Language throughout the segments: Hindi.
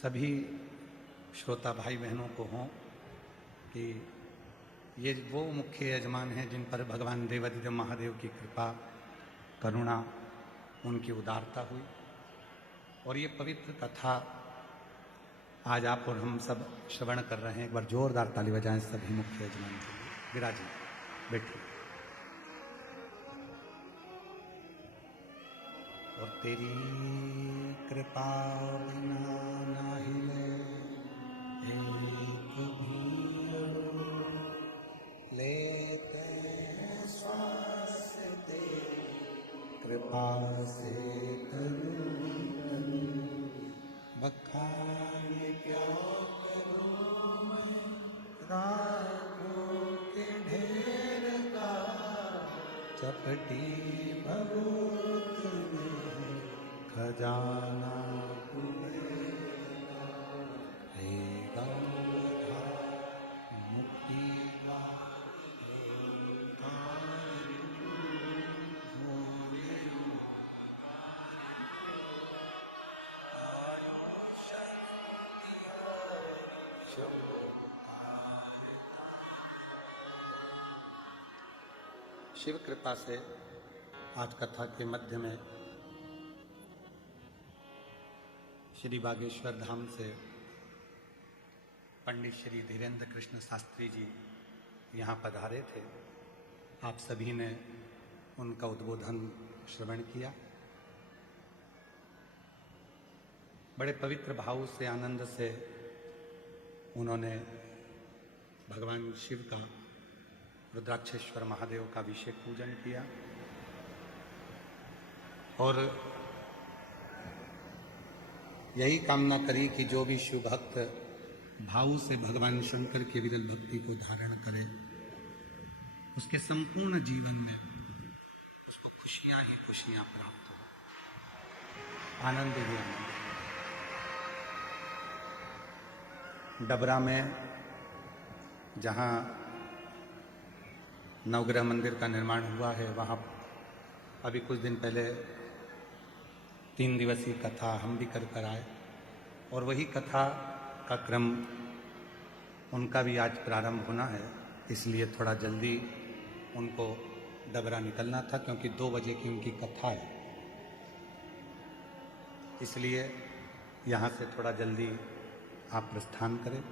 सभी श्रोता भाई बहनों को हों कि ये वो मुख्य यजमान हैं जिन पर भगवान देवाधिदेव महादेव की कृपा, करुणा, उनकी उदारता हुई। और ये पवित्र कथा आज आप और हम सब श्रवण कर रहे हैं। एक बार जोरदार ताली बजाएं सभी मुख्य यजमान के लिए। विराजी बैठिए। और तेरी कृपा बिना नाही एक भी लेते श्वास ते कृपा से बखान क्या करूं मैं रागों के ढेर का चपटी भगवत में खजाना मुक्ति शिव कृपा से आज कथा के मध्य में श्री बागेश्वर धाम से पंडित श्री धीरेन्द्र कृष्ण शास्त्री जी यहाँ पधारे थे। आप सभी ने उनका उद्बोधन श्रवण किया। बड़े पवित्र भाव से, आनंद से उन्होंने भगवान शिव का, रुद्राक्षेश्वर महादेव का अभिषेक पूजन किया और यही कामना करी कि जो भी शिव भक्त भाव से भगवान शंकर की विरल भक्ति को धारण करे, उसके संपूर्ण जीवन में उसको खुशियां ही खुशियां प्राप्त हो, आनंद ही आनंद। डबरा में जहाँ नवग्रह मंदिर का निर्माण हुआ है, वहाँ अभी कुछ दिन पहले 3 दिवसीय कथा हम भी कर आए और वही कथा का क्रम उनका भी आज प्रारंभ होना है। इसलिए थोड़ा जल्दी उनको डबरा निकलना था क्योंकि 2 बजे की उनकी कथा है। इसलिए यहाँ से थोड़ा जल्दी आप प्रस्थान करें।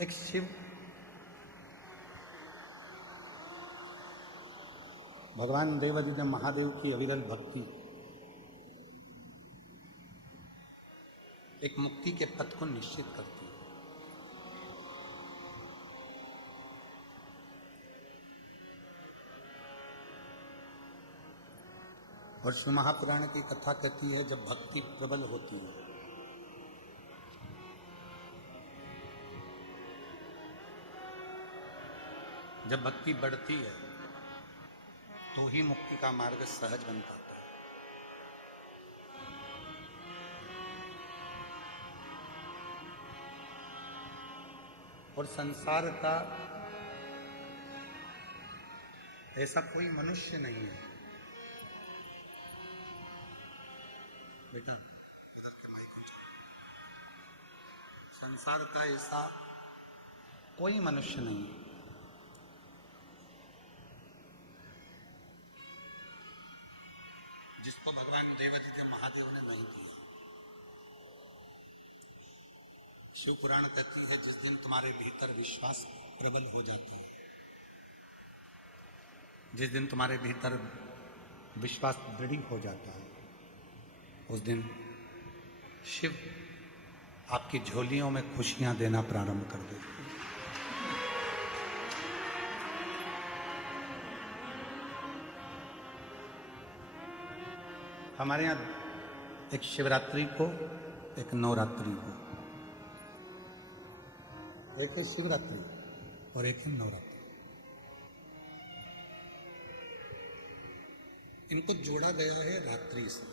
एक शिव भगवान देवाधिदेव महादेव की अविरल भक्ति एक मुक्ति के पथ को निश्चित करती है। और शिव महापुराण की कथा कहती है, जब भक्ति प्रबल होती है जब भक्ति बढ़ती है तो ही मुक्ति का मार्ग सहज बन पाता है। और संसार का ऐसा कोई मनुष्य नहीं है, बेटा इधर के माइक को चलाओ। संसार का ऐसा कोई मनुष्य नहीं है जिसको भगवान देवाधिदेव महादेव ने नहीं दिया। शिव पुराण कहती है, जिस दिन तुम्हारे भीतर विश्वास प्रबल हो जाता है, जिस दिन तुम्हारे भीतर विश्वास दृढ़ हो जाता है, उस दिन शिव आपकी झोलियों में खुशियां देना प्रारंभ कर देते हैं। हमारे यहाँ एक शिवरात्रि को, एक नवरात्रि को, एक है शिवरात्रि और एक है नवरात्रि। इनको जोड़ा गया है रात्रि से,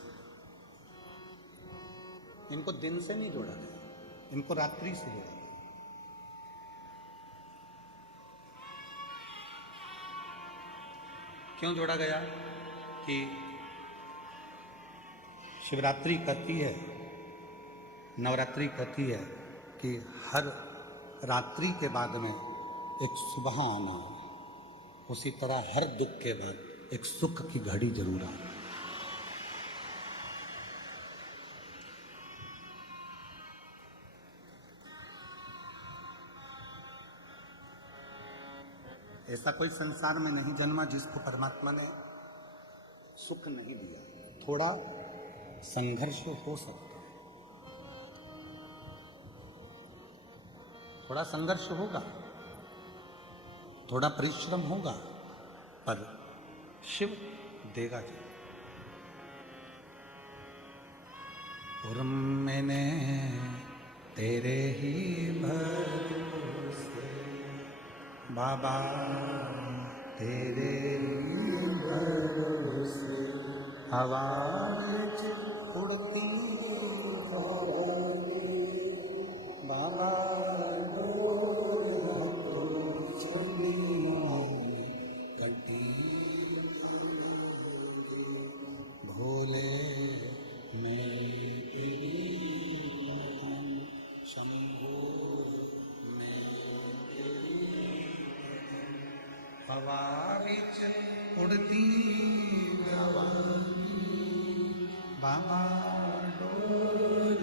इनको दिन से नहीं जोड़ा गया, इनको रात्रि से जोड़ा गया। क्यों जोड़ा गया? कि शिवरात्रि कहती है, नवरात्रि कहती है कि हर रात्रि के बाद में एक सुबह आना, उसी तरह हर दुख के बाद एक सुख की घड़ी जरूर आना। ऐसा कोई संसार में नहीं जन्मा जिसको परमात्मा ने सुख नहीं दिया। थोड़ा संघर्ष हो सकता है, थोड़ा संघर्ष होगा, थोड़ा परिश्रम होगा, पर शिव देगा जी। और मैंने तेरे ही भरोसे बाबा, तेरे ही भरोसे हवा उड़ती बाबा, भोले हवा बिच उड़ती बाबा, डोर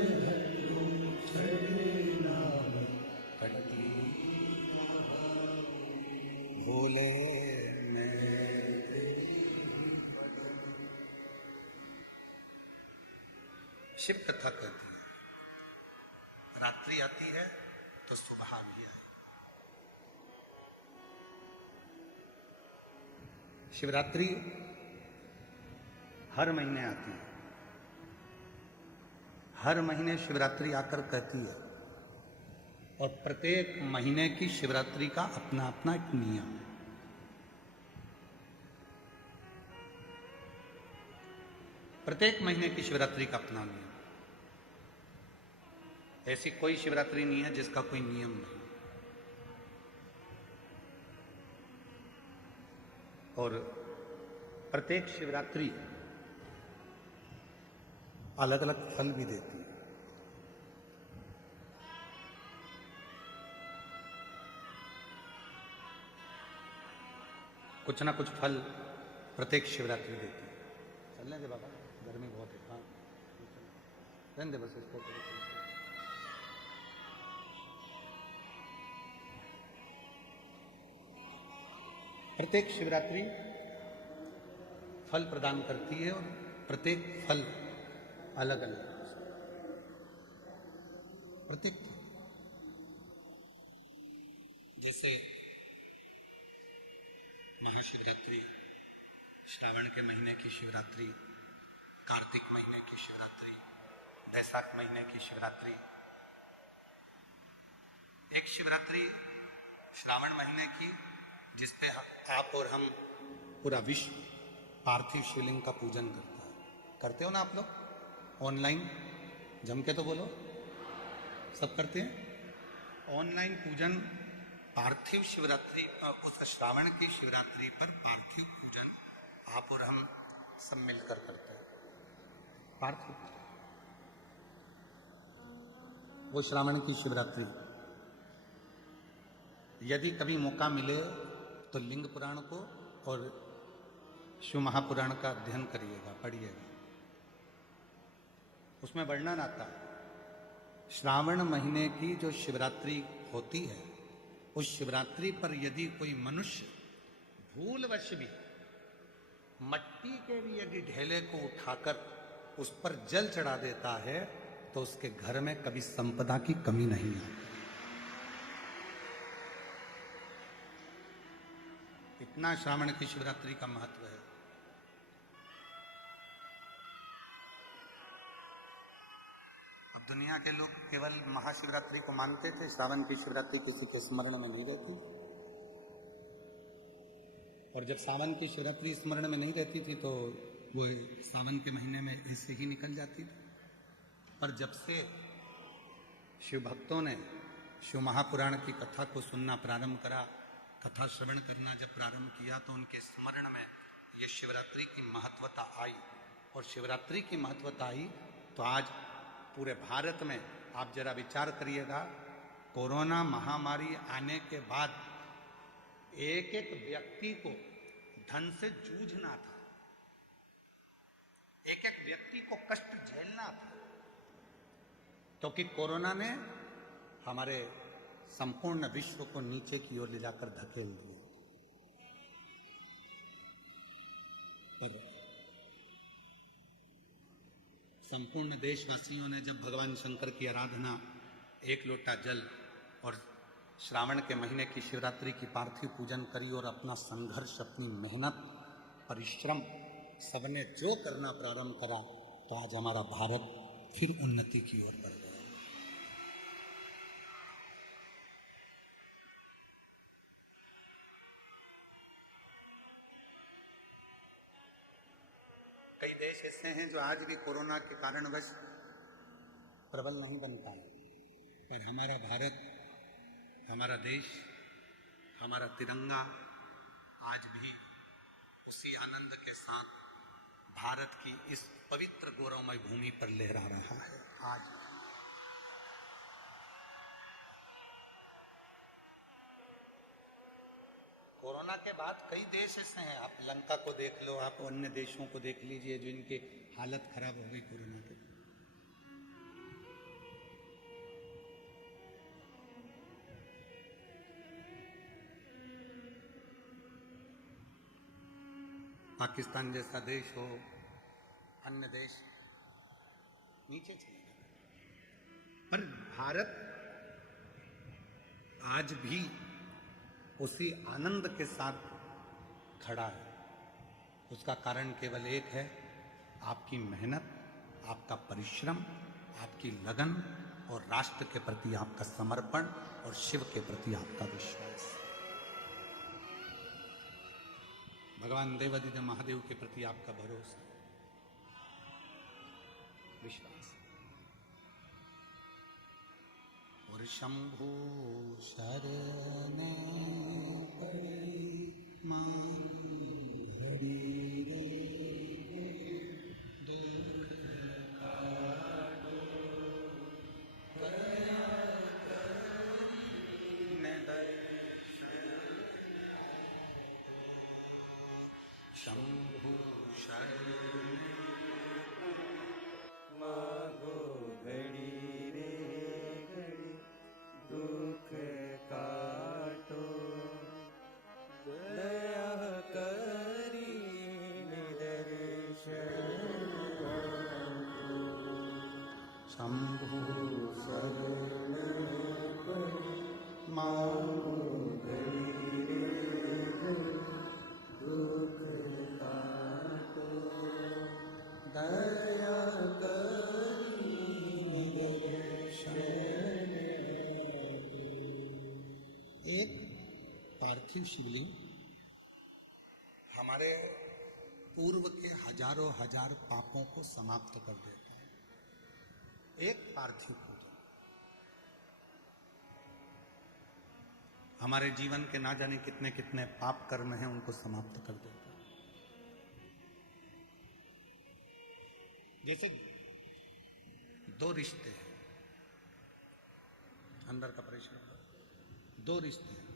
पड़ती भोले में। शिव कथा कहती है, रात्रि आती है तो सुबह भी है। शिवरात्रि हर महीने आती है, हर महीने शिवरात्रि आकर कहती है, और प्रत्येक महीने की शिवरात्रि का अपना अपना एक नियम है। प्रत्येक महीने की शिवरात्रि का अपना नियम। ऐसी कोई शिवरात्रि नहीं है जिसका कोई नियम नहीं। और प्रत्येक शिवरात्रि अलग अलग फल भी देती है। कुछ ना कुछ फल प्रत्येक शिवरात्रि देती है। चलने दे बाबा, गर्मी बहुत है। हाँ रहने दे बस इसको। प्रत्येक शिवरात्रि फल प्रदान करती है, और प्रत्येक फल अलग अलग। प्रत्येक जैसे महाशिवरात्रि, श्रावण के महीने की शिवरात्रि, कार्तिक महीने की शिवरात्रि, बैसाख महीने की शिवरात्रि। एक शिवरात्रि श्रावण महीने की, जिसपे आप और हम पूरा विश्व पार्थिव शिवलिंग का पूजन करता है। करते हो ना आप लोग? ऑनलाइन जम के तो बोलो, सब करते हैं ऑनलाइन पूजन। पार्थिव शिवरात्रि, उस श्रावण की शिवरात्रि पर पार्थिव पूजन आप और हम सब मिलकर करते हैं। पार्थिव, वो श्रावण की शिवरात्रि। यदि कभी मौका मिले तो लिंग पुराण को और शिव महापुराण का अध्ययन करिएगा, पढ़िएगा। उसमें वर्णन आता है, श्रावण महीने की जो शिवरात्रि होती है, उस शिवरात्रि पर यदि कोई मनुष्य भूलवश भी मट्टी के भी यदि ढेले को उठाकर उस पर जल चढ़ा देता है, तो उसके घर में कभी संपदा की कमी नहीं आती। इतना श्रावण की शिवरात्रि का महत्व है। तो दुनिया के लोग केवल महाशिवरात्रि को मानते थे, श्रावण की शिवरात्रि किसी के स्मरण में नहीं रहती। और जब सावन की शिवरात्रि स्मरण में नहीं रहती थी तो वो सावन के महीने में ऐसे ही निकल जाती थी। पर जब से शिव भक्तों ने शिव महापुराण की कथा को सुनना प्रारंभ करा, कथा श्रवण करना जब प्रारंभ किया, तो उनके स्मरण में ये शिवरात्रि की महत्वता आई और शिवरात्रि की महत्वता आई तो आज पूरे भारत में आप जरा विचार करिएगा, कोरोना महामारी आने के बाद एक एक व्यक्ति को धन से जूझना था, एक एक व्यक्ति को कष्ट झेलना था, क्योंकि कोरोना ने हमारे संपूर्ण विश्व को नीचे की ओर ले जाकर धकेल दिया। संपूर्ण देशवासियों ने जब भगवान शंकर की आराधना, एक लोटा जल और श्रावण के महीने की शिवरात्रि की पार्थिव पूजन करी और अपना संघर्ष, अपनी मेहनत, परिश्रम सबने जो करना प्रारंभ करा, तो आज हमारा भारत फिर उन्नति की ओर बढ़ गया। कई देश ऐसे हैं जो आज भी कोरोना के कारणवश प्रबल नहीं बन पाए, पर हमारा भारत, हमारा देश, हमारा तिरंगा आज भी उसी आनंद के साथ भारत की इस पवित्र गौरवमय भूमि पर लहरा रहा है। आज कोरोना के बाद कई देश ऐसे हैं, आप लंका को देख लो, आप अन्य देशों को देख लीजिए जो इनकी हालत खराब हो गई कोरोना के। पाकिस्तान जैसा देश हो, अन्य देश नीचे चले गए, पर भारत आज भी उसी आनंद के साथ खड़ा है। उसका कारण केवल एक है, आपकी मेहनत, आपका परिश्रम, आपकी लगन और राष्ट्र के प्रति आपका समर्पण और शिव के प्रति आपका विश्वास। भगवान देवादिदेव महादेव के प्रति आपका भरोसा, विश्वास। और शंभु शरणे पड़ी मां घड़ी रे, दुख काटो कया करी न दर्शन। शंभु शरणे मागो घड़ी रे घड़ी, दुख काटो दया करी निदर्शन। शंभु शरण पड़ी मां घड़ी रे घड़ी, दुख काटो दया करी निदर्शन। एक पार्थिव शिवलिंग हमारे पूर्व के हजारों हजार पापों को समाप्त कर देता है। एक पार्थिव पूजन हमारे जीवन के ना जाने कितने कितने पाप कर्म हैं, उनको समाप्त कर देता है। जैसे दो रिश्ते हैं, अंदर का परिश्रम, दो रिश्ते हैं।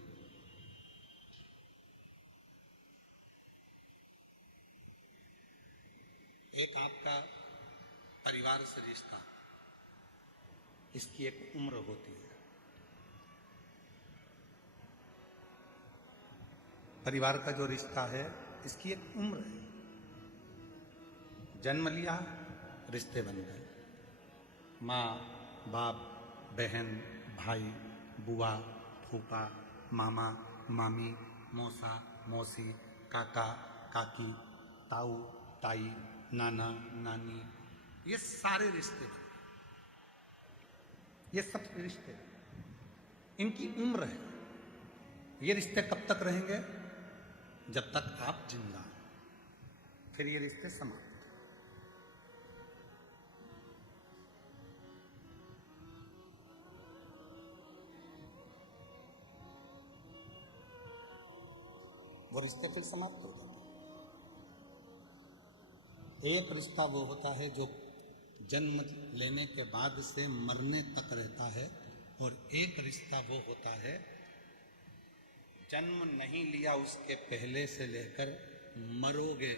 एक आपका परिवार से रिश्ता, इसकी एक उम्र होती है। परिवार का जो रिश्ता है, इसकी एक उम्र है। जन्म लिया, रिश्ते बन गए। माँ, बाप, बहन, भाई, बुआ, फूफा, मामा, मामी, मौसा, मौसी, काका, काकी, ताऊ, ताई, नाना, नानी, ये सारे रिश्ते, ये सब रिश्ते, इनकी उम्र है। ये रिश्ते कब तक रहेंगे? जब तक आप जिंदा हैं, फिर ये रिश्ते समाप्त। वो रिश्ते फिर समाप्त हो जाते हैं। एक रिश्ता वो होता है जो जन्म लेने के बाद से मरने तक रहता है, और एक रिश्ता वो होता है जन्म नहीं लिया उसके पहले से लेकर मरोगे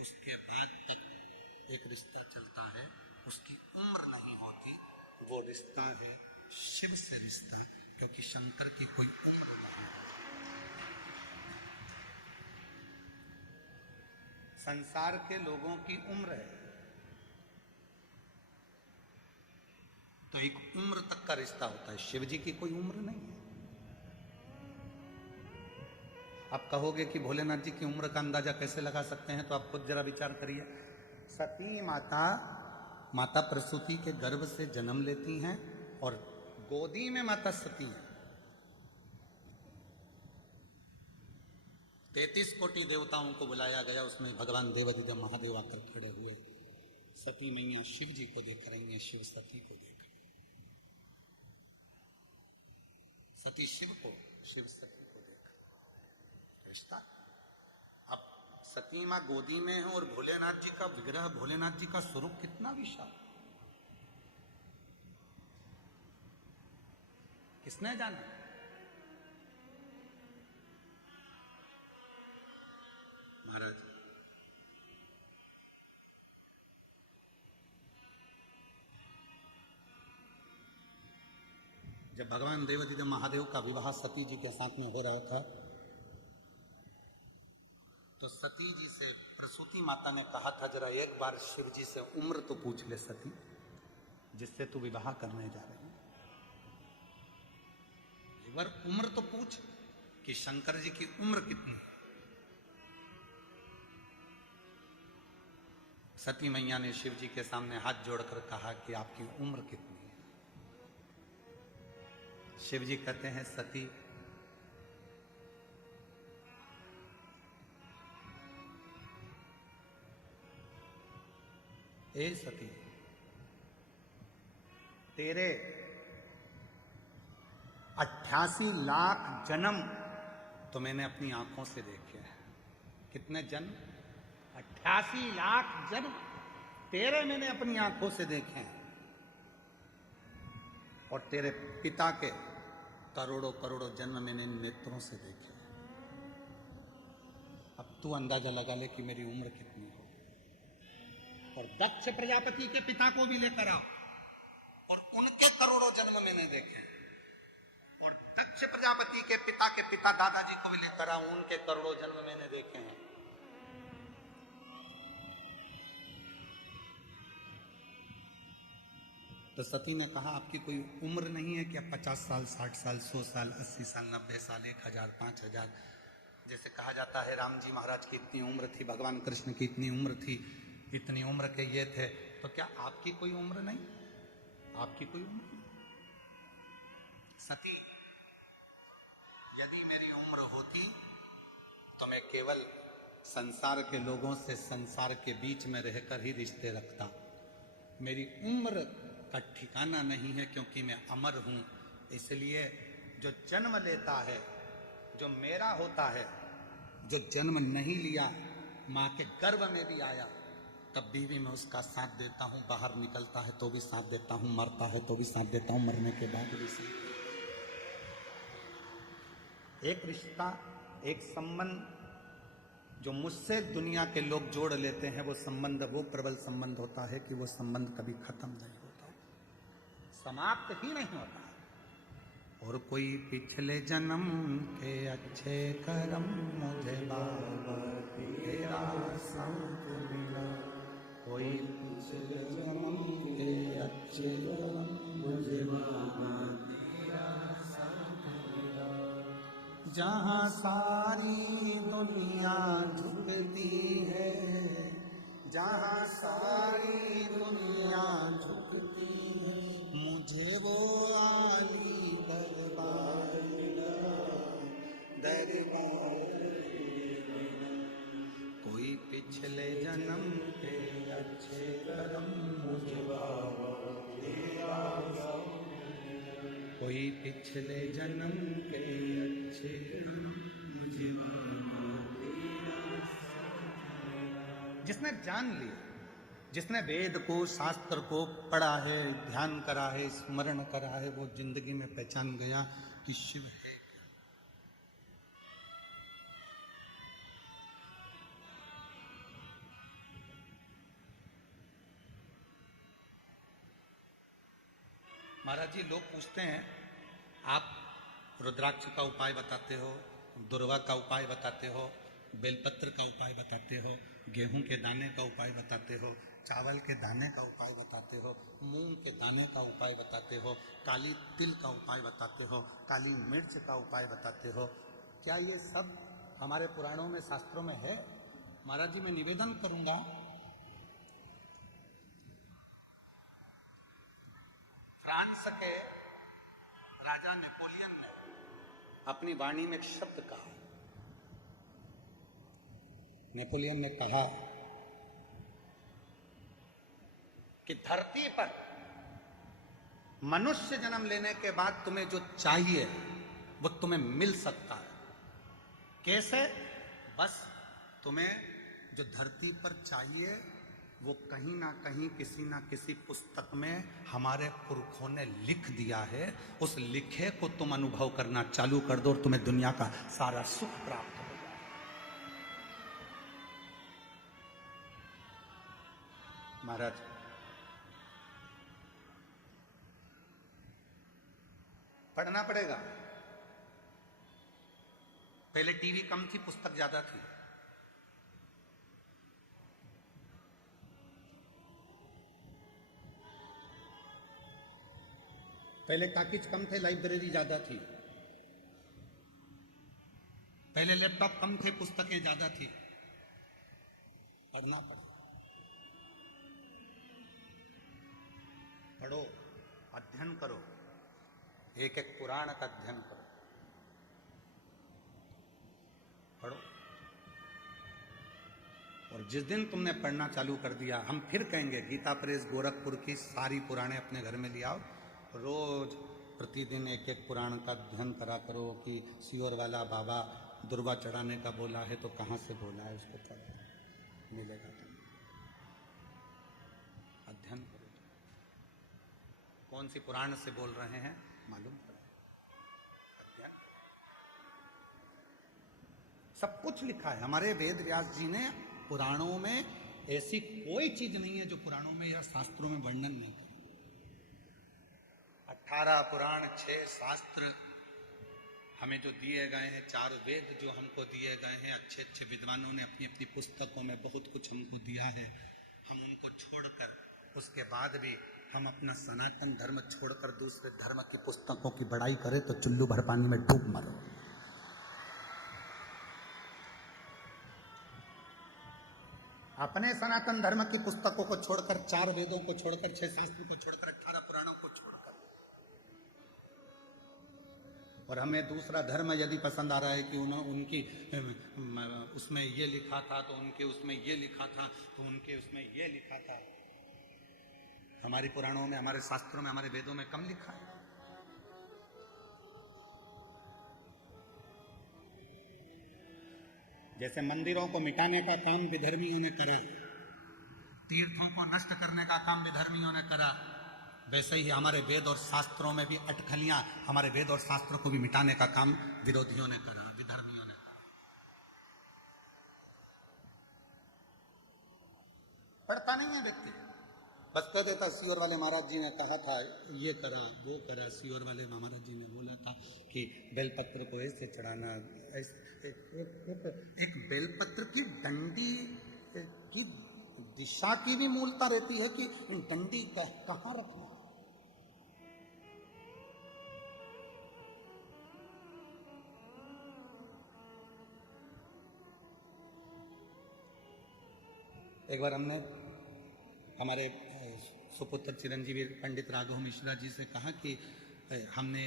उसके बाद तक एक रिश्ता चलता है, उसकी उम्र नहीं होती। वो रिश्ता है शिव से रिश्ता, क्योंकि शंकर की कोई उम्र नहीं है। संसार के लोगों की उम्र है, तो एक उम्र तक का रिश्ता होता है। शिव जी की कोई उम्र नहीं है। आप कहोगे कि भोलेनाथ जी की उम्र का अंदाजा कैसे लगा सकते हैं, तो आप खुद जरा विचार करिए। सती माता प्रसूति के गर्भ से जन्म लेती हैं और गोदी में माता सती है। 33 कोटि देवताओं को बुलाया गया, उसमें भगवान देवादिदेव महादेव आकर खड़े हुए। सती मैया शिव जी को देख रही हैं, शिव सती को देख रहे, सती शिव को, शिव सती को देख रहे। रिश्ता अब सती मां गोदी में है और भोलेनाथ जी का विग्रह, भोलेनाथ जी का स्वरूप कितना विशाल, किसने जाना। महाराज जब भगवान देवादिदेव महादेव का विवाह सती जी के साथ में हो रहा था, तो सती जी से प्रसूति माता ने कहा था, जरा एक बार शिव जी से उम्र तो पूछ ले सती, जिससे तू विवाह करने जा रही है, एक बार उम्र तो पूछ कि शंकर जी की उम्र कितनी है। सती मैया ने शिव जी के सामने हाथ जोड़कर कहा कि आपकी उम्र कितनी है। शिव जी कहते हैं, सती ए सती, तेरे 88 लाख जन्म तो मैंने अपनी आंखों से देखे हैं। कितने जन्म? 88 लाख जन्म तेरे मैंने अपनी आंखों से देखे हैं, और तेरे पिता के करोड़ों करोड़ों जन्म मैंने नेत्रों से देखे हैं। अब तू अंदाजा लगा ले कि मेरी उम्र कितनी हो। और दक्ष प्रजापति के पिता को भी लेकर आओ, और उनके करोड़ों जन्म मैंने देखे। और दक्ष प्रजापति के पिता दादाजी को भी लेकर आओ, उनके करोड़ों जन्म मैंने देखे हैं। तो सती ने कहा, आपकी कोई उम्र नहीं है क्या? 50 साल, 60 साल, 100 साल, 80 साल, 90 साल, 1000, 5000, जैसे कहा जाता है राम जी महाराज की इतनी उम्र थी, भगवान कृष्ण की इतनी उम्र थी, इतनी उम्र के ये थे, तो क्या आपकी कोई उम्र नहीं? आपकी कोई उम्र नहीं? सती, यदि मेरी उम्र होती तो मैं केवल संसार के लोगों से संसार के बीच में रहकर ही रिश्ते रखता। मेरी उम्र का ठिकाना नहीं है, क्योंकि मैं अमर हूं। इसलिए जो जन्म लेता है, जो मेरा होता है, जो जन्म नहीं लिया, माँ के गर्भ में भी आया, तब भी मैं उसका साथ देता हूँ। बाहर निकलता है तो भी साथ देता हूँ, मरता है तो भी साथ देता हूँ, मरने के बाद भी साथ। एक रिश्ता, एक संबंध जो मुझसे दुनिया के लोग जोड़ लेते हैं, वो संबंध वो प्रबल संबंध होता है कि वो संबंध कभी खत्म नहीं होता, समाप्त ही नहीं होता। और कोई पिछले जन्म के अच्छे कर्म मुझे बाबा तेरा साथ मिला, कोई पिछले जन्म के अच्छे कर्म मुझे बाबा तेरा साथ मिला। जहाँ सारी दुनिया झुकती है, जहाँ सारी दुनिया झुकती है, मुझे वो आली दरबार मिला, दरबार मिला। कोई पिछले जन्म के अच्छे कर्म मुझे बाबा तेरा साथ मिला, कोई पिछले जन्म के अच्छे कर्म मुझे बाबा तेरा साथ मिला। जिसने जान लिया जिसने वेद को, शास्त्र को पढ़ा है, ध्यान करा है, स्मरण करा है, वो जिंदगी में पहचान गया कि शिव है क्या। महाराज जी, लोग पूछते हैं आप रुद्राक्ष का उपाय बताते हो, दुर्वा का उपाय बताते हो, बेलपत्र का उपाय बताते हो, गेहूं के दाने का उपाय बताते हो, चावल के दाने का उपाय बताते हो, मूंग के दाने का उपाय बताते हो, काली तिल का उपाय बताते हो, काली मिर्च का उपाय बताते हो। क्या ये सब हमारे पुराणों में, शास्त्रों में है? महाराज जी, मैं निवेदन करूंगा, फ्रांस के राजा नेपोलियन ने अपनी वाणी में एक शब्द कहा। नेपोलियन ने कहा कि धरती पर मनुष्य जन्म लेने के बाद तुम्हें जो चाहिए वो तुम्हें मिल सकता है। कैसे? बस तुम्हें जो धरती पर चाहिए वो कहीं ना कहीं, किसी ना किसी पुस्तक में हमारे पुरखों ने लिख दिया है। उस लिखे को तुम अनुभव करना चालू कर दो और तुम्हें दुनिया का सारा सुख प्राप्त हो जाए। महाराज, पढ़ना पड़ेगा। पहले टीवी कम थी, पुस्तक ज्यादा थी। पहले टाकीज कम थे, लाइब्रेरी ज्यादा थी। पहले लैपटॉप कम थे, पुस्तकें ज्यादा थी। पढ़ना पड़ेगा। पढ़ो, अध्ययन करो, एक एक पुराण का अध्ययन करो, पढ़ो। और जिस दिन तुमने पढ़ना चालू कर दिया, हम फिर कहेंगे गीता प्रेस गोरखपुर की सारी पुराणे अपने घर में ले आओ, रोज प्रतिदिन एक एक पुराण का अध्ययन करा करो कि सियोर वाला बाबा दुर्वा चढ़ाने का बोला है तो कहाँ से बोला है, उसको पढ़ो, मिलेगा तुम्हें। अध्ययन करो, कौन सी पुराण से बोल रहे हैं मालूम पड़े। अध्ययन, सब कुछ लिखा है हमारे वेद व्यास जी ने। पुराणों में ऐसी कोई चीज नहीं है जो पुराणों में या शास्त्रों में वर्णन नहीं करा। 18 पुराण, 6 शास्त्र हमें जो दिए गए हैं, 4 वेद जो हमको दिए गए हैं, अच्छे अच्छे विद्वानों ने अपनी अपनी पुस्तकों में बहुत कुछ हमको दिया है। हम उनको छोड़कर, उसके बाद भी हम अपना सनातन धर्म छोड़कर दूसरे धर्म की पुस्तकों की बड़ाई करें तो चुल्लू भर पानी में डूब मरो। अपने सनातन धर्म की पुस्तकों को छोड़कर, 4 वेदों को छोड़कर, 6 शास्त्रों को छोड़कर, 18 पुराणों को छोड़कर, और हमें दूसरा धर्म यदि पसंद आ रहा है कि उनकी उसमें ये लिखा था तो उनके उसमें ये लिखा था तो उनके उसमें ये लिखा था। हमारे पुराणों में, हमारे शास्त्रों में, हमारे वेदों में कम लिखा है। जैसे मंदिरों को मिटाने का काम विधर्मियों ने करा, तीर्थों को नष्ट करने का काम विधर्मियों ने करा, वैसे ही हमारे वेद और शास्त्रों में भी अटकलियां, हमारे वेद और शास्त्रों को भी मिटाने का काम विरोधियों ने करा, विधर्मियों ने करा। पढ़ता नहीं है व्यक्ति, बस कह देता सियोर वाले महाराज जी ने कहा था, ये करा वो करा। सियोर वाले महाराज जी ने बोला था कि बेलपत्र को ऐसे चढ़ाना, एक बेलपत्र की डंडी की दिशा की भी मूलता रहती है कि डंडी कहाँ रखना। एक बार हमने हमारे सुपुत्र चिरंजीवी पंडित राघव मिश्रा जी से कहा कि हमने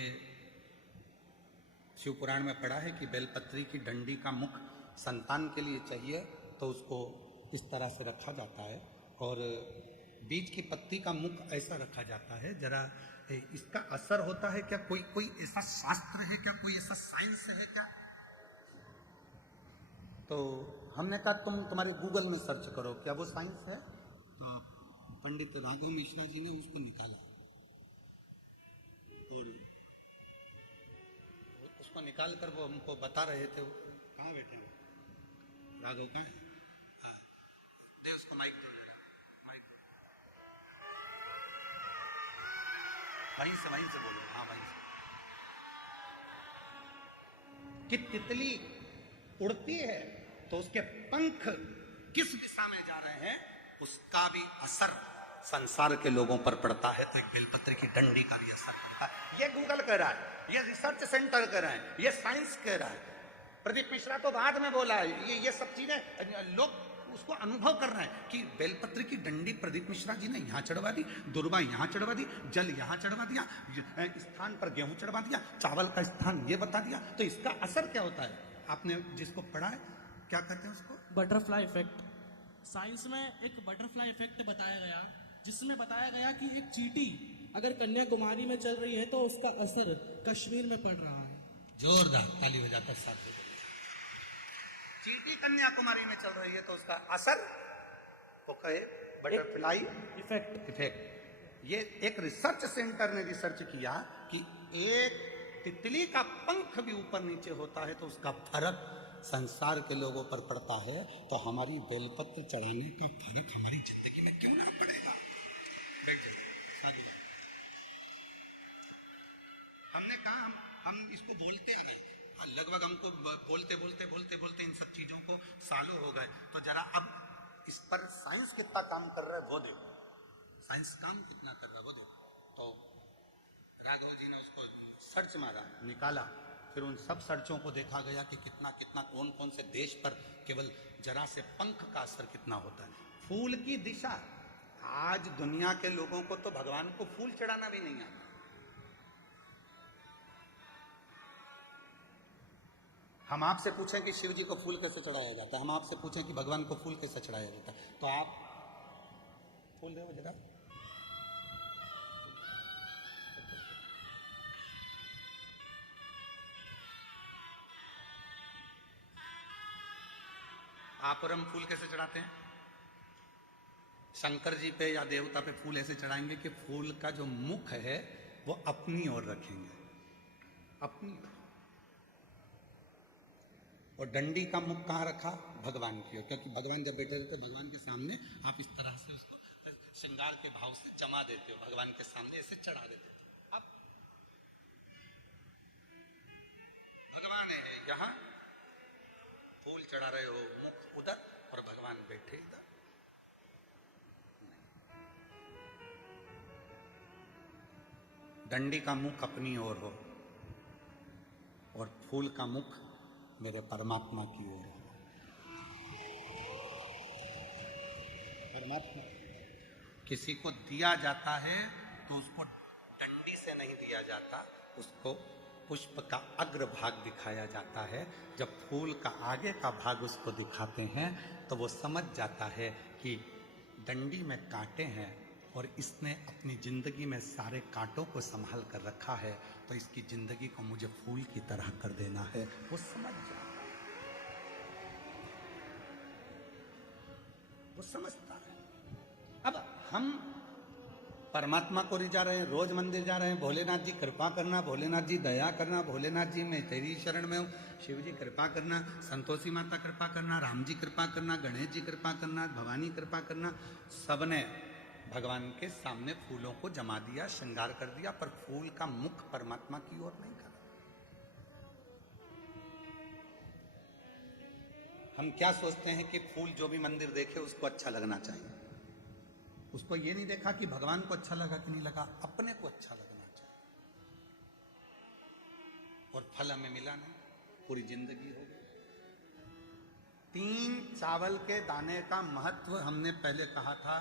शिव पुराण में पढ़ा है कि बेलपत्री की डंडी का मुख संतान के लिए चाहिए तो उसको इस तरह से रखा जाता है, और बीज की पत्ती का मुख ऐसा रखा जाता है। जरा इसका असर होता है क्या? कोई ऐसा शास्त्र है क्या? कोई ऐसा साइंस है क्या? तो हमने कहा तुम्हारे गूगल में सर्च करो, क्या वो साइंस है? तो पंडित राघव मिश्रा जी ने उसको निकाला और उसको निकाल कर वो हमको बता रहे थे। कहाँ बैठे हैं राघव? कहाँ है? हाँ, दे उसको माइक दो, माइक दो। वहीं से बोलो। हाँ, वहीं से। कि तितली उड़ती है तो उसके पंख किस दिशा में जा रहे हैं उसका भी असर संसार के लोगों पर पड़ता है। तो एक बेलपत्र की डंडी का भी असर पड़ता है। ये गूगल कह रहा है, ये रिसर्च सेंटर कह रहा है, ये साइंस कह रहा है। प्रदीप मिश्रा तो बाद में बोला है। ये सब चीजें लोग उसको अनुभव कर रहे हैं कि बेलपत्र की डंडी प्रदीप मिश्रा जी ने यहाँ चढ़वा दी, दुर्वा यहाँ चढ़वा दी, जल यहाँ चढ़वा दिया, स्थान पर गेहूं चढ़वा दिया, चावल का स्थान ये बता दिया। तो इसका असर क्या होता है? आपने जिसको पढ़ा है क्या कहते हैं उसको? Butterfly effect. साइंस में एक बटरफ्लाई इफेक्ट बताया गया, जिसमें बताया गया कि एक चींटी अगर कन्याकुमारी में चल रही है तो उसका असर कश्मीर में पड़ रहा है। जोरदार ताली बजाकर साथ में। चींटी कन्याकुमारी में चल रही है तो उसका असर वो कहे बटरफ्लाई इफेक्ट। ये एक रिसर्च सेंटर ने रिसर्च किया कि एक तितली का पंख भी ऊपर नीचे होता है तो उसका फर्क संसार के लोगों पर पड़ता है। तो हमारी बेलपत्र चढ़ाने का फर्क हमारी जिंदगी में क्यों ना पड़ेगा? बैठ जाइए। हमने कहा हम इसको बोलते हैं, लगभग हमको बोलते इन सब चीजों को सालों हो गए। तो जरा अब इस पर साइंस कितना काम कर रहा है वो देखो। साइंस काम कितना कर रहा है वो देखो। तो राघव जी ने उसको सर्च मारा, निकाला, फिर उन सब सर्चों को देखा गया कि कितना कितना कौन कौन से देश पर केवल जरा से पंख का असर कितना होता है। फूल की दिशा, आज दुनिया के लोगों को तो भगवान को फूल चढ़ाना भी नहीं आता। हम आपसे पूछें कि शिव जी को फूल कैसे चढ़ाया जाता है, हम आपसे पूछें कि भगवान को फूल कैसे चढ़ाया जाता है, तो आप फूल दो जरा। आप और हम फूल कैसे चढ़ाते हैं? शंकर जी पे या देवता पे फूल ऐसे चढ़ाएंगे कि फूल का जो मुख है वो अपनी ओर रखेंगे, अपनी ओर। और डंडी का मुख कहाँ रखा? भगवान की ओर, क्योंकि भगवान जब बैठे रहते भगवान के सामने आप इस तरह से उसको श्रृंगार के भाव से जमा देते हो, भगवान के सामने ऐसे चढ़ा देते हो। अब भगवान है यहाँ, फूल चढ़ा रहे हो, मुख उधर और भगवान बैठे इधर। डंडी का मुख अपनी ओर हो और फूल का मुख मेरे परमात्मा की ओर हो। परमात्मा किसी को दिया जाता है तो उसको डंडी से नहीं दिया जाता, उसको पुष्प का अग्र भाग दिखाया जाता है। जब फूल का आगे का भाग उसको दिखाते हैं तो वो समझ जाता है कि डंडी में कांटे हैं और इसने अपनी जिंदगी में सारे कांटों को संभाल कर रखा है, तो इसकी जिंदगी को मुझे फूल की तरह कर देना है। वो समझ जाता है, वो समझता है। अब हम परमात्मा को जा रहे हैं, रोज मंदिर जा रहे हैं, भोलेनाथ जी कृपा करना, भोलेनाथ जी दया करना, भोलेनाथ जी मैं तेरी शरण में हूँ, शिव जी कृपा करना, संतोषी माता कृपा करना, राम जी कृपा करना, गणेश जी कृपा करना, भवानी कृपा करना। सबने भगवान के सामने फूलों को जमा दिया, श्रृंगार कर दिया, पर फूल का मुख परमात्मा की ओर नहीं करा। हम क्या सोचते हैं कि फूल जो भी मंदिर देखे उसको अच्छा लगना चाहिए, उसको ये नहीं देखा कि भगवान को अच्छा लगा कि नहीं लगा, अपने को अच्छा लगना चाहिए। और फल हमें मिला नहीं, पूरी जिंदगी हो गई। 3 चावल के दाने का महत्व हमने पहले कहा था।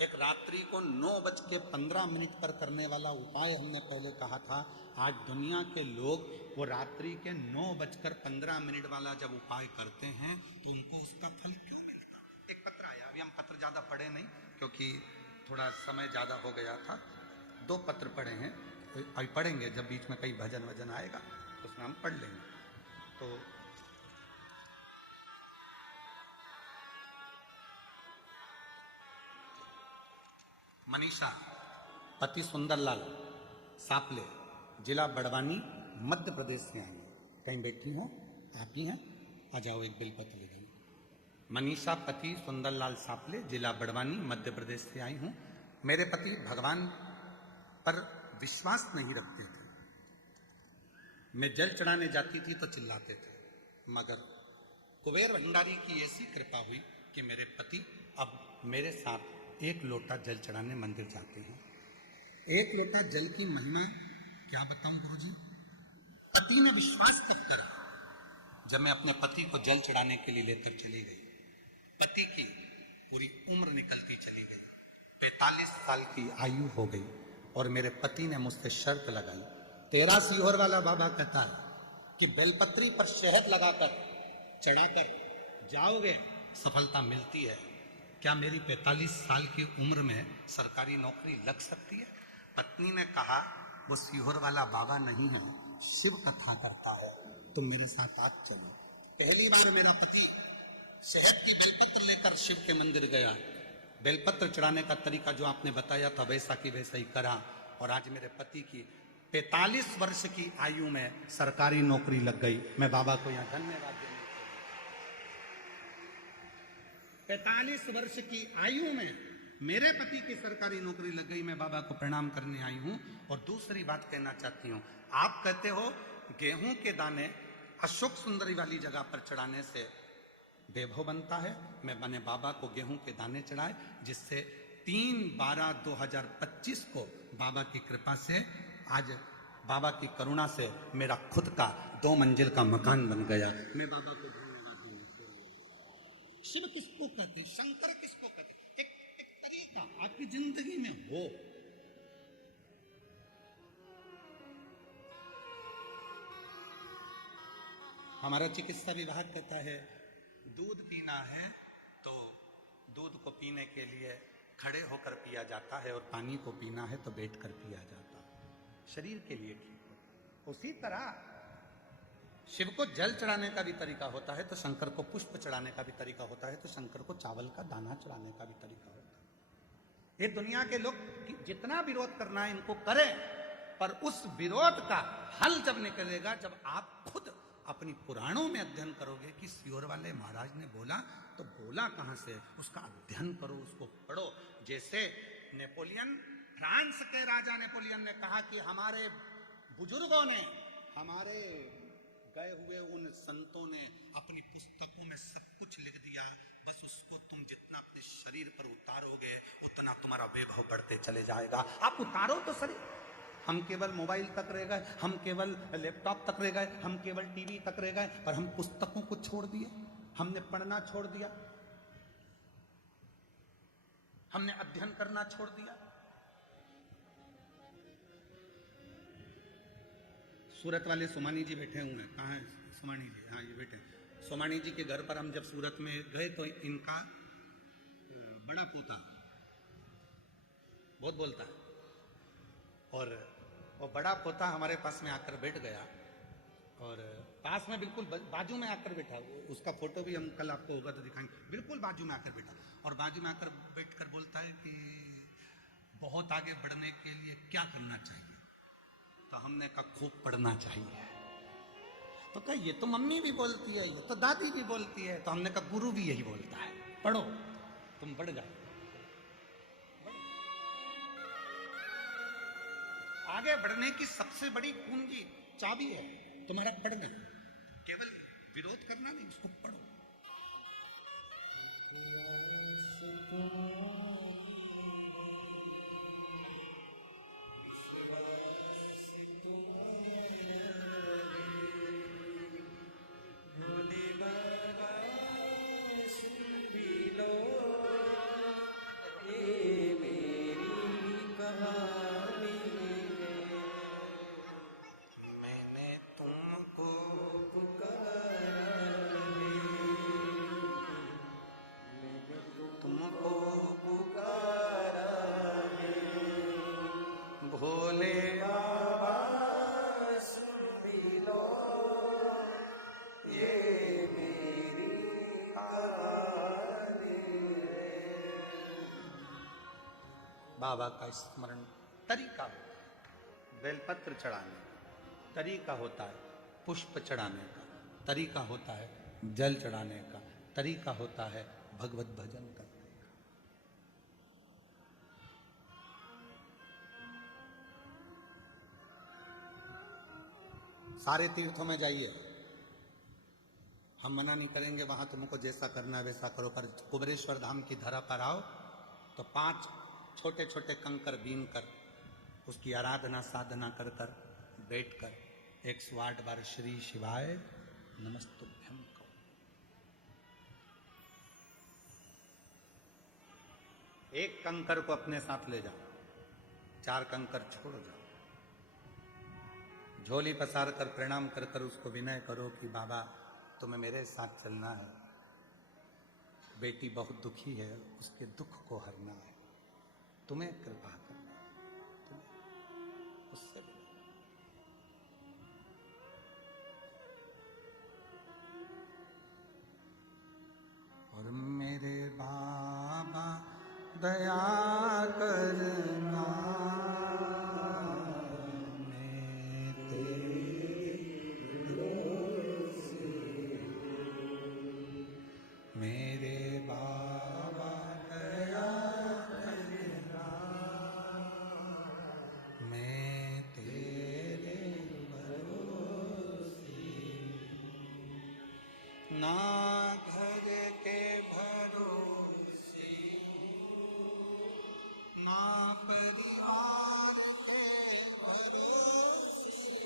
एक रात्रि को 9:15 पर करने वाला उपाय हमने पहले कहा था। आज दुनिया के लोग वो रात्रि के 9:15 वाला जब उपाय करते हैं तो उनको उसका फल क्यों मिलता? एक पत्र आया, अभी हम पत्र ज्यादा पढ़े नहीं क्योंकि थोड़ा समय ज्यादा हो गया था। 2 पत्र पढ़े हैं, अभी पढ़ेंगे जब बीच में कहीं भजन वजन आएगा तो उसमें हम पढ़ लेंगे। तो मनीषा पति सुंदरलाल सापले, जिला बड़वानी, मध्य प्रदेश से आई हैं। कहीं बैठी हैं? आप ही हैं? आ जाओ, एक बेलपत्र ले गई। मनीषा पति सुंदरलाल सापले, जिला बड़वानी, मध्य प्रदेश से आई हूं। मेरे पति भगवान पर विश्वास नहीं रखते थे। मैं जल चढ़ाने जाती थी तो चिल्लाते थे, मगर कुबेर भंडारी की ऐसी कृपा हुई कि मेरे पति अब मेरे साथ एक लोटा जल चढ़ाने मंदिर जाते हैं। एक लोटा जल की महिमा क्या बताऊं गुरुजी। पति ने विश्वास कब करा? जब मैं अपने पति को जल चढ़ाने के लिए लेकर चली गई। पति की पूरी उम्र निकलती चली गई, 45 साल की आयु हो गई और मेरे पति ने मुझसे शर्त लगाई। तेरा सीहोर वाला बाबा कहता है कि बेलपत्री पर शहद लगाकर चढ़ाकर जाओगे सफलता मिलती है। क्या मेरी 45 साल की उम्र में सरकारी नौकरी लग सकती है? पत्नी ने कहा, वो सीहोर वाला बाबा नहीं है, शिव कथा करता है, तुम मेरे साथ आज चलो। पहली बार मेरा पति शहद की बेलपत्र लेकर शिव के मंदिर गया। बेलपत्र चढ़ाने का तरीका जो आपने बताया था वैसा की वैसा ही करा, और आज मेरे पति की 45 वर्ष की आयु में सरकारी नौकरी लग गई। मैं बाबा को यहाँ धन्यवाद देने 45 वर्ष की आयु में मेरे पति की सरकारी नौकरी लग गई। मैं बाबा को प्रणाम करने आई हूं। और दूसरी बात कहना चाहती हूं, आप कहते हो गेहूं के दाने अशोक सुंदरी वाली जगह पर चढ़ाने से वैभव बनता है। मैंने बाबा को गेहूं के दाने चढ़ाए, जिससे 3/12/2025 को बाबा की कृपा से, आज बाबा की करुणा से मेरा खुद का 2 मंजिल का मकान बन गया। मैं बाबा को धन्यवाद दूं। शिव किसको कहते, शंकर किसको कहते? एक तरीका आपकी जिंदगी में हो। हमारा चिकित्सा विभाग कहता है दूध पीना है तो दूध को पीने के लिए खड़े होकर पिया जाता है, और पानी को पीना है तो बैठकर पिया जाता है, शरीर के लिए ठीक हो। उसी तरह शिव को जल चढ़ाने का भी तरीका होता है, तो शंकर को पुष्प चढ़ाने का भी तरीका होता है, तो शंकर को चावल का दाना चढ़ाने का भी तरीका होता है। ये दुनिया के लोग जितना विरोध करना है इनको करें, पर उस विरोध का हल जब निकलेगा जब आप खुद अपनी पुराणों में अध्ययन करोगे कि सीहोर वाले महाराज ने बोला, तो बोला कहां से, उसका अध्ययन करो, उसको पढ़ो। जैसे नेपोलियन, फ्रांस के राजा नेपोलियन ने कहा कि हमारे बुजुर्गों ने, हमारे गए हुए उन संतों ने अपनी पुस्तकों में सब कुछ लिख दिया, बस उसको तुम जितना अपने शरीर पर उतारोगे उतना तुम्हारा वैभव बढ़ते चले जाएगा। आप उतारो तो शरीर। हम केवल मोबाइल तक रह गए, हम केवल लैपटॉप तक रह गए, हम केवल टीवी तक रह गए, और हम पुस्तकों को छोड़ दिए, हमने पढ़ना छोड़ दिया, हमने अध्ययन करना छोड़ दिया। सूरत वाले सोमानी जी बैठे हुए हैं, कहाँ है सोमानी जी? हाँ, ये बैठे। सोमानी जी के घर पर हम जब सूरत में गए तो इनका बड़ा पोता बहुत बोलता है, और वो बड़ा पोता हमारे पास में आकर बैठ गया, और पास में बिल्कुल बाजू में आकर बैठा। उसका फोटो भी हम कल आपको होगा तो दिखाएंगे। बिल्कुल बाजू में आकर बैठा, और बाजू में आकर बैठकर बोलता है कि बहुत आगे बढ़ने के लिए क्या करना चाहिए? तो हमने कहा खूब पढ़ना चाहिए। तो कहा ये तो मम्मी भी बोलती है, ये तो दादी भी बोलती है। तो हमने कहा गुरु भी यही बोलता है, पढ़ो, तुम बढ़ जाओ। आगे बढ़ने की सबसे बड़ी कुंजी, चाबी है तुम्हारा पढ़ना। केवल विरोध करना नहीं, उसको पढ़ो। बाबा का स्मरण तरीका होता है। बेलपत्र चढ़ाने का तरीका होता है, पुष्प चढ़ाने का तरीका होता है, जल चढ़ाने का तरीका होता है, भगवत भजन करने का। सारे तीर्थों में जाइए, हम मना नहीं करेंगे, वहां तुमको जैसा करना है वैसा करो, पर कुबेरेश्वर धाम की धरा पर आओ तो 5 छोटे छोटे कंकर बीन कर उसकी आराधना साधना कर कर बैठ कर 108 बार श्री शिवाय नमस्तुभ्यम कहो। एक कंकर को अपने साथ ले जाओ, 4 कंकर छोड़ जाओ, झोली पसार कर प्रणाम कर कर उसको विनय करो कि बाबा तुम्हें मेरे साथ चलना है, बेटी बहुत दुखी है, उसके दुख को हरना है, तुम्हें कृपा करना है, तुम्हें उससे भी। और मेरे बाबा दया करना, मेरे बाबा दया करना, मैं तेरे भरोसे, ना घर के भरोसे, ना परिवार के भरोसे,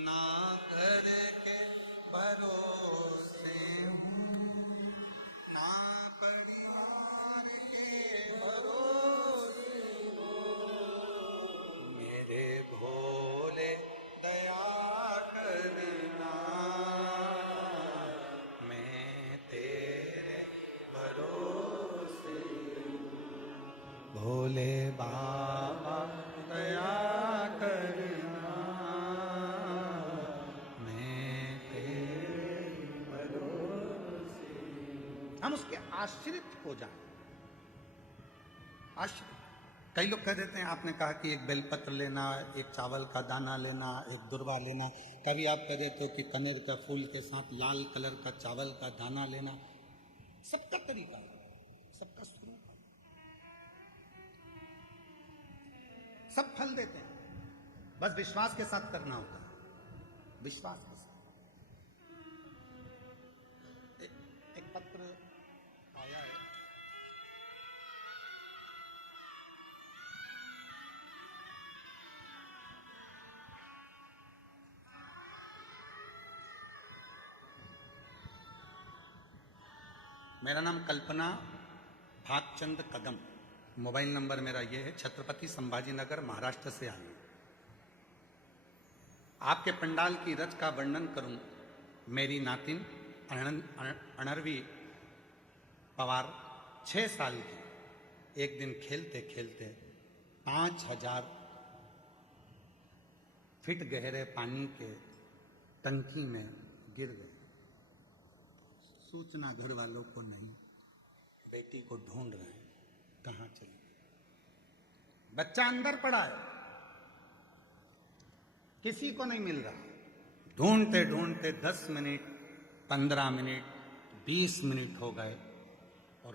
ना घर के भरोसे हूँ, ना परिवार के भरोसे हूँ, मेरे भोले दया करना, मैं तेरे भरोसे, भोले बाबा दया करना, मैं तेरे भरोसे। हम उसके आश्रित हो जाएं, आश्रित। कई लोग कह देते हैं, आपने कहा कि एक बेलपत्र लेना, एक चावल का दाना लेना, एक दुर्वा लेना, कभी आप कह देते हो कि कनेर का फूल के साथ लाल कलर का चावल का दाना लेना। सबका तरीका, सबका स्वरूप, सब फल देते हैं, बस विश्वास के साथ करना होता है, विश्वास के साथ। एक पत्र आया है, मेरा नाम कल्पना भागचंद कदम, मोबाइल नंबर मेरा ये है, छत्रपति संभाजी नगर महाराष्ट्र से आई हूं। आपके पंडाल की रच का वर्णन करूं। मेरी नातिन अणरवी पवार 6 साल की एक दिन खेलते खेलते 5000 फीट गहरे पानी के टंकी में गिर गए। सूचना घर वालों को नहीं, बेटी को ढूंढ रहे हैं, कहां चली गई। बच्चा अंदर पड़ा है, किसी को नहीं मिल रहा। ढूंढते ढूंढते 10 मिनट, 15 मिनट, 20 मिनट हो गए और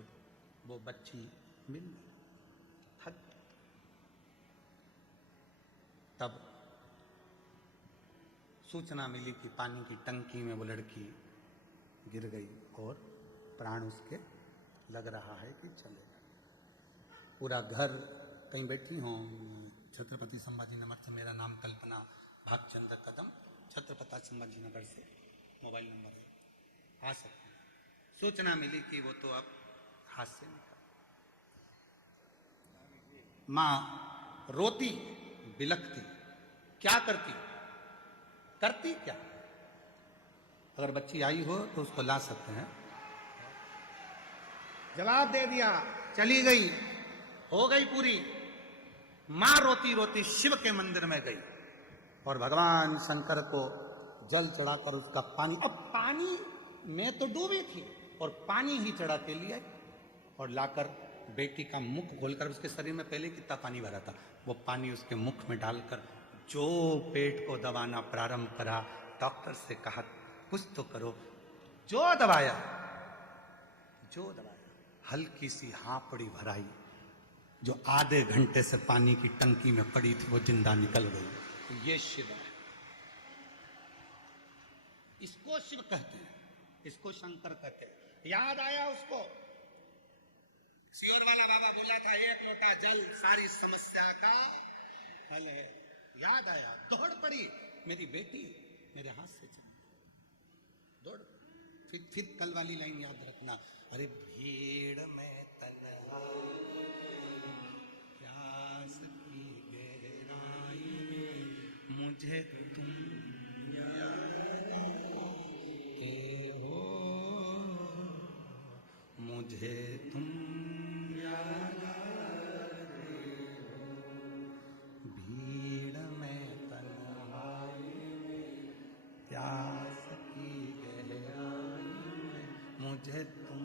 वो बच्ची मिल गई। तब सूचना मिली कि पानी की टंकी में वो लड़की गिर गई और प्राण उसके लग रहा है कि चलेगा। पूरा घर, कहीं बैठी हूँ, छत्रपति संभाजी नगर से, मेरा नाम कल्पना भागचंद कदम, छत्रपति संभाजी नगर से मोबाइल नंबर है, आ सकते हैं। सूचना मिली कि वो तो अब हाथ से निकल। माँ रोती बिलखती, क्या करती क्या? अगर बच्ची आई हो तो उसको ला सकते हैं। जवाब दे दिया, चली गई, हो गई पूरी। मां रोती रोती शिव के मंदिर में गई और भगवान शंकर को जल चढ़ाकर उसका पानी, अब पानी में तो डूबी थी और पानी ही चढ़ा के लिए और लाकर बेटी का मुख खोलकर, उसके शरीर में पहले कितना पानी भरा था, वो पानी उसके मुख में डालकर जो पेट को दबाना प्रारंभ करा, डॉक्टर से कहा कुछ तो करो, जो दबाया, हल्की सी हापड़ी भराई, जो आधे घंटे से पानी की टंकी में पड़ी थी वो जिंदा निकल गई। ये शिव है, इसको शिव कहते हैं, इसको शंकर कहते हैं। याद आया उसको, सियोर वाला बाबा बोला था एक लोटा जल सारी समस्या का हल है। याद आया, दौड़ पड़ी, मेरी बेटी मेरे हाथ से चली, दौड़। फिर कल वाली लाइन याद रखना, अरे भीड़ में तन्हा प्यास की गहराई में मुझे तुम के हो, मुझे तुम याद आते हो, भीड़ में तन्हाई में प्यास की गहराई में मुझे तुम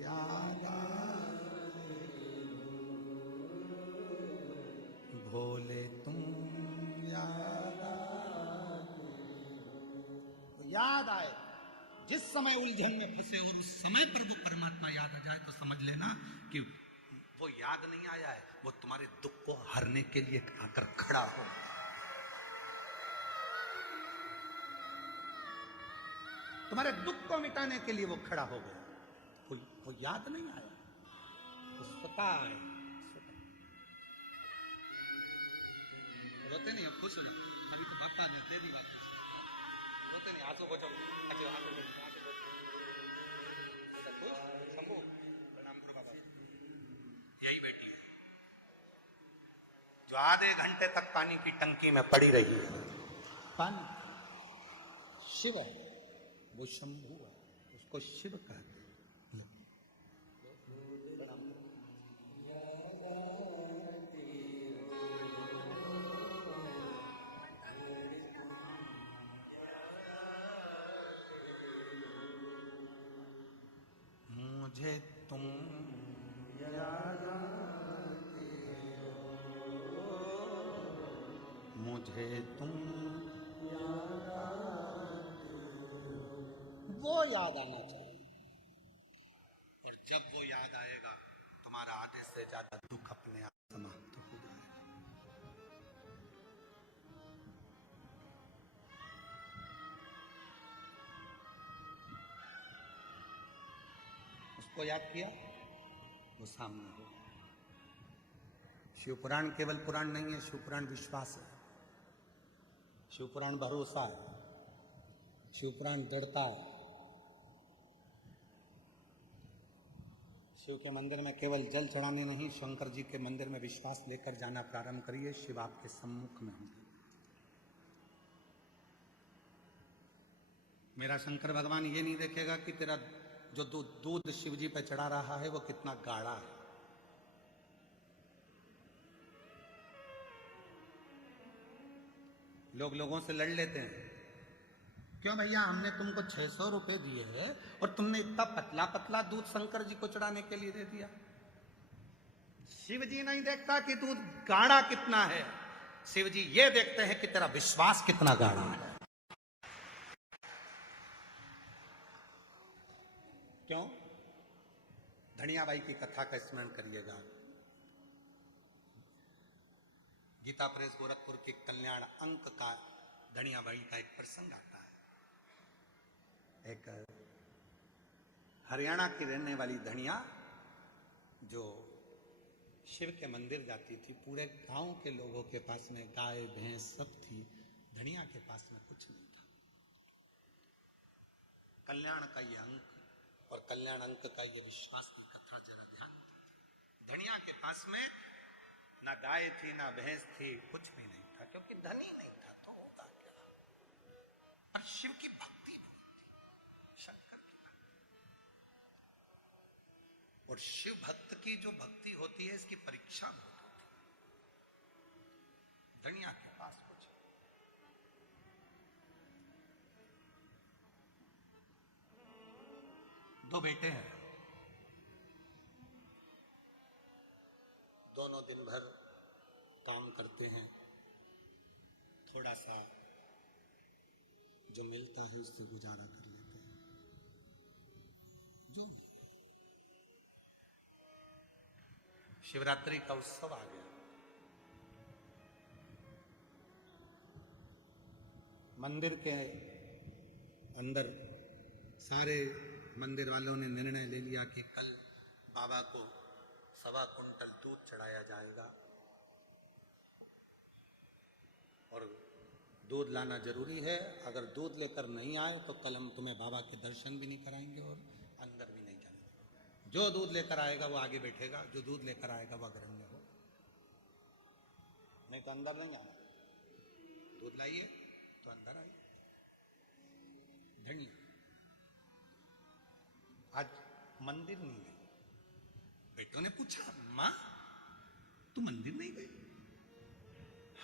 याद आते हो, भोले तुम याद आते हो। याद आए, जिस समय उलझन में फंसे और उस समय पर वो परमात्मा याद आ जाए तो समझ लेना कि वो याद नहीं आया है, वो तुम्हारे दुख को हरने के लिए आकर खड़ा हो। तुम्हारे दुख को मिटाने के लिए वो खड़ा हो गया। वो याद नहीं आया, वो स्वतः आए। रोते नहीं, खुश ना, अभी तो भक्ता दे दी वापस, रोते नहीं, आंसू बचाओ, अच्छा आंसू बचाओ, आंसू बचाओ, शंभू प्रणाम करो बाबा। यही बेटी है जो आधे घंटे तक पानी की टंकी में पड़ी रही है। पानी शिव है, वो शंभू है, उसको शिव कहते हैं। मुझे तुम याद आते हो, मुझे तुम याद आते हो, वो याद आना चाहिए। और जब वो याद आएगा तुम्हारा आधे से ज्यादा दुख अपने आप समाप्त हो जाएगा। उसको याद किया, वो सामने हो। शिव पुराण केवल पुराण नहीं है, शिव पुराण विश्वास है, शिव पुराण भरोसा है, शिव पुराण दृढ़ता है। शिव के मंदिर में केवल जल चढ़ाने नहीं, शंकर जी के मंदिर में विश्वास लेकर जाना प्रारंभ करिए, शिव आपके सम्मुख में होंगे। मेरा शंकर भगवान ये नहीं देखेगा कि तेरा जो दूध शिव जी पे चढ़ा रहा है वो कितना गाढ़ा है। लोग लोगों से लड़ लेते हैं, क्यों भैया हमने तुमको 600 रुपए दिए हैं और तुमने इतना पतला पतला दूध शंकर जी को चढ़ाने के लिए दे दिया। शिव जी नहीं देखता कि दूध गाढ़ा कितना है, शिव जी ये देखते हैं कि तेरा विश्वास कितना गाढ़ा है। क्यों? धनियाबाई की कथा का स्मरण करिएगा। गीता प्रेस गोरखपुर के कल्याण अंक का धनियाबाई का एक प्रसंग आता है। एक हरियाणा की रहने वाली धनिया जो शिव के मंदिर जाती थी, पूरे गांव के लोगों के पास में गाय भैंस सब थी, धनिया के पास में कुछ नहीं था। कल्याण का ये अंक और कल्याण अंक का ये विश्वास की कथा जरा ध्यान। धनिया के पास में ना गाय थी ना भैंस थी, कुछ भी नहीं था, क्योंकि धनी नहीं था तो होगा क्या। पर शिव की भक्ति बहुत थी, शंकर की भक्ति। और शिव भक्त की जो भक्ति होती है इसकी परीक्षा बहुत होती है। धनिया के पास कुछ, दो बेटे हैं, दोनों दिन भर काम करते हैं, थोड़ा सा जो मिलता है उससे गुजारा कर लेते हैं। जो शिवरात्रि का उत्सव आ गया, मंदिर के अंदर सारे मंदिर वालों ने निर्णय ले लिया कि कल बाबा को 1.25 कुंटल दूध चढ़ाया जाएगा और दूध लाना जरूरी है। अगर दूध लेकर नहीं आए तो कल हम तुम्हें बाबा के दर्शन भी नहीं कराएंगे और अंदर भी नहीं जाने देंगे। जो दूध लेकर आएगा वो आगे बैठेगा, जो दूध लेकर आएगा वो अग्रण्य हो, नहीं तो अंदर नहीं आना। दूध लाइए तो अंदर आइए। धन्य आज मंदिर नहीं गए। बेटों ने पूछा, माँ तू मंदिर नहीं गई?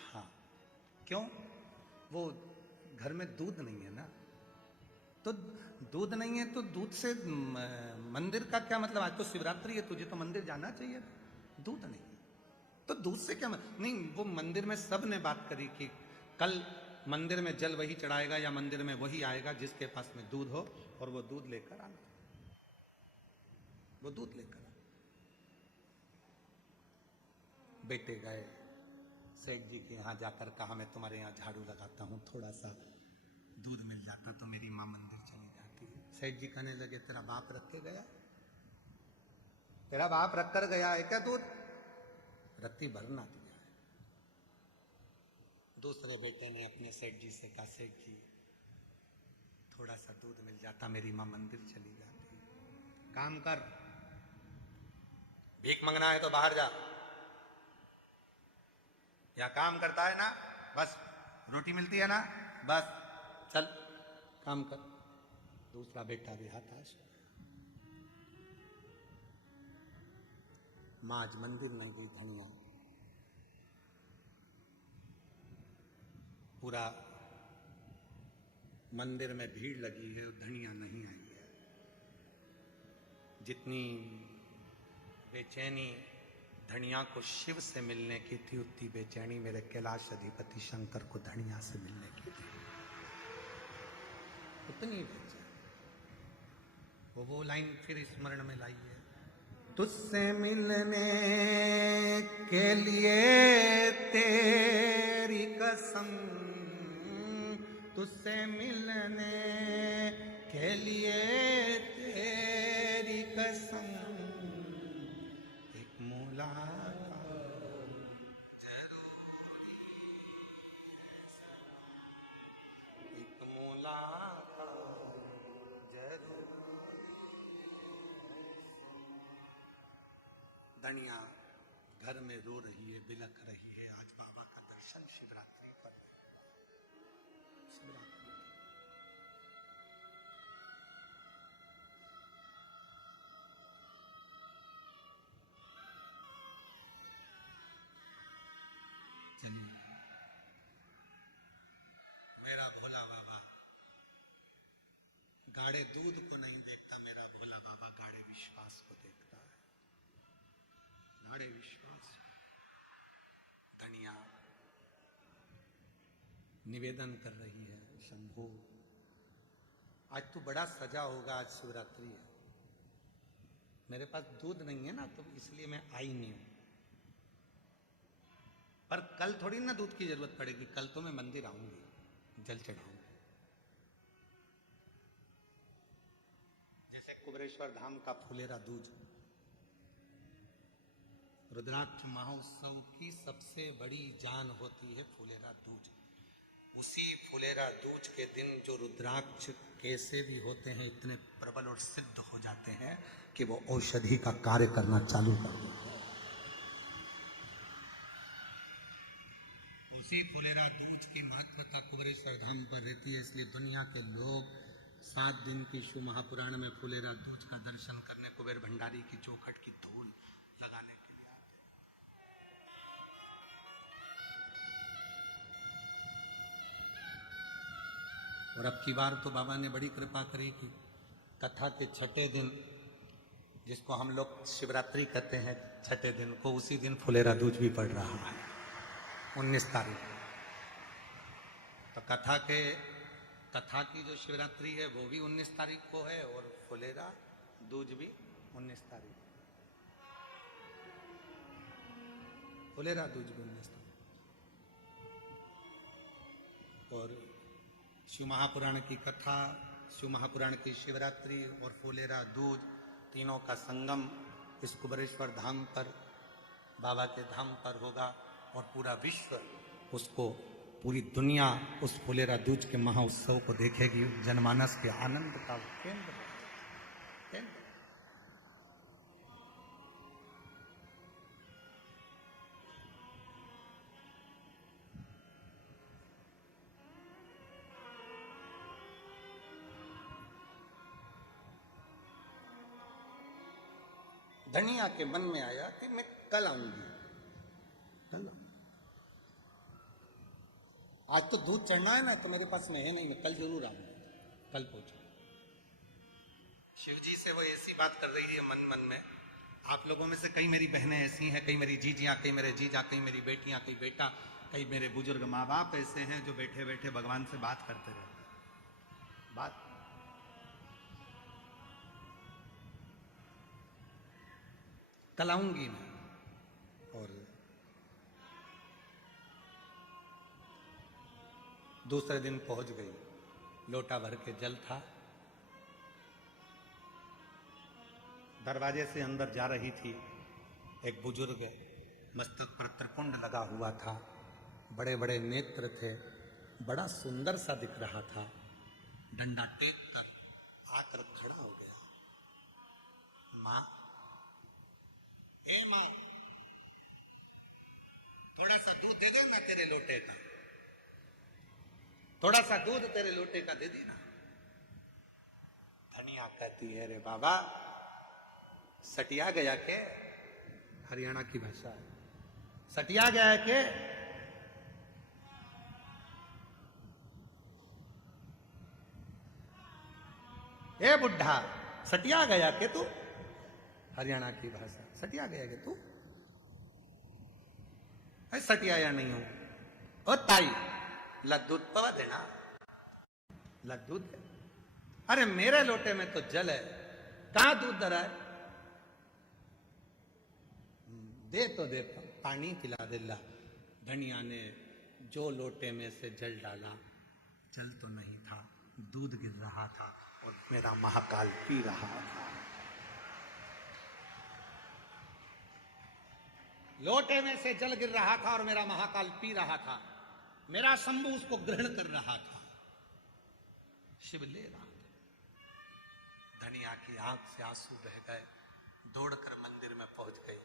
हाँ। क्यों? वो घर में दूध नहीं है ना। तो दूध नहीं है तो दूध से मंदिर का क्या मतलब? आज तो शिवरात्रि है, तुझे तो मंदिर जाना चाहिए। दूध नहीं है तो दूध से क्या मतलब? नहीं, वो मंदिर में सब ने बात करी कि कल मंदिर में जल वही चढ़ाएगा या मंदिर में वही आएगा जिसके पास में दूध हो, और वो दूध लेकर आना। वो दूध लेकर आना। बेटे गए सेठ जी के यहाँ जाकर कहा, मैं तुम्हारे यहाँ झाड़ू लगाता हूँ, थोड़ा सा दूध मिल जाता तो मेरी माँ मंदिर चली जाती। सेठ जी कहने लगे, तेरा बाप रख के गया? तेरा बाप रख कर गया है क्या दूध? रत्ती भरना दिया है। दूसरे बेटे ने अपने सेठ जी से कहा, सेठ जी थोड़ा सा दूध मिल जाता, मेरी माँ मंदिर चली जाती। काम कर, भीख मंगना है तो बाहर जा, या काम करता है ना, बस रोटी मिलती है ना, बस चल काम कर। दूसरा बेटा भी हताश। मां आज मंदिर नहीं गई धनिया। पूरा मंदिर में भीड़ लगी है, धनिया नहीं आई है। जितनी बेचैनी धनिया को शिव से मिलने की थी, उतनी बेचैनी मेरे कैलाश अधिपति शंकर को धनिया से मिलने की थी। उतनी बेचैनी। वो लाइन फिर स्मरण में लाई है, तुझसे मिलने के लिए तेरी कसम, तुझसे मिलने के लिए तेरी कसम, एक मुलाकात जरूरी, एक मुलाकात जरूरी। धनिया घर में रो रही है, बिलख रही है। आज बाबा का दर्शन शिवरात्रि पर शिवरात्रि। चलिए, मेरा भोला बाबा गाढ़े दूध को नहीं देखता, मेरा भोला बाबा गाढ़े विश्वास को देखता है। गाढ़े विश्वास। धनिया निवेदन कर रही है, शंभू आज तू बड़ा सजा होगा, आज शिवरात्रि है, मेरे पास दूध नहीं है ना, तो इसलिए मैं आई नहीं हूं। पर कल थोड़ी ना दूध की जरूरत पड़ेगी, कल तो मैं मंदिर आऊंगी, जल चढ़ाऊंगी। जैसे कुबरेश्वर धाम का फुलेरा दूज, रुद्राक्ष महोत्सव की सबसे बड़ी जान होती है फुलेरा दूज। उसी फुलेरा दूज के दिन जो रुद्राक्ष कैसे भी होते हैं, इतने प्रबल और सिद्ध हो जाते हैं कि वो औषधि का कार्य करना चालू कर देते हैं। उसी फुलेरा दूज की महत्वता कुबरेश्वर धाम पर रहती है, इसलिए दुनिया के लोग 7 दिन की शिव महापुराण में फुलेरा दूज का दर्शन करने कुबेर भंडारी की चौखट की धूल लगाने के लिए आते हैं। और अब की बार तो बाबा ने बड़ी कृपा करी कि कथा के छठे दिन, जिसको हम लोग शिवरात्रि कहते हैं, छठे दिन को, उसी दिन फुलेरा दूज भी पड़ रहा है 19 तारीख को। तो कथा की जो शिवरात्रि है वो भी 19 तारीख को है और फुलेरा दूज भी 19 तारीख को। फुलेरा दूज भी 19 तारीख और शिव महापुराण की कथा, शिव महापुराण की शिवरात्रि और फुलेरा दूज तीनों का संगम इस कुबेरेश्वर धाम पर, बाबा के धाम पर होगा और पूरा विश्व उसको, पूरी दुनिया उस फुलेरा दूज के महाउत्सव को देखेगी। जनमानस के आनंद का केंद्र है। धनिया के मन में आया कि मैं कल आऊंगी, कल आज तो दूध चढ़ना है ना, तो मेरे पास में है नहीं, मैं कल जरूर आऊंगा, कल पहुंचू। शिव जी से वो ऐसी बात कर रही है मन मन में। आप लोगों में से कई मेरी बहनें ऐसी हैं, कई मेरी जीजियां, कई मेरे जीजा, कई मेरी बेटियां, कई बेटा, कई मेरे बुजुर्ग माँ बाप ऐसे हैं जो बैठे बैठे भगवान से बात करते रहते हैं। बात कल आऊंगी मैं। और दूसरे दिन पहुंच गई, लोटा भर के जल था, दरवाजे से अंदर जा रही थी। एक बुजुर्ग, मस्तक पर त्रिपुंड लगा हुआ था, बड़े बड़े नेत्र थे, बड़ा सुंदर सा दिख रहा था। डंडा टेक कर आकर खड़ा हो गया। मां, ए मां, थोड़ा सा दूध दे दो ना तेरे लोटे का, थोड़ा सा दूध तेरे लोटे का दे देना। धनिया कहती है, रे बाबा सटिया गया के, हरियाणा की भाषा है, सटिया गया है के? ए बुढ़ा सटिया गया के तू? हरियाणा की भाषा, सटिया गया के तू? सटिया या नहीं हो? ओ ताई लद्दूध पवा देना, लद्दूध। अरे मेरे लोटे में तो जल है, कहां दूध धरा है? दे तो दे, पानी पिला दे ला। धनिया ने जो लोटे में से जल डाला, जल तो नहीं था, दूध गिर रहा था और मेरा महाकाल पी रहा था। लोटे में से जल गिर रहा था और मेरा महाकाल पी रहा था। मेरा शंभु उसको ग्रहण कर रहा था, शिव ले रहा था। धनिया की आंख से आंसू बह गए, दौड़कर मंदिर में पहुंच गई।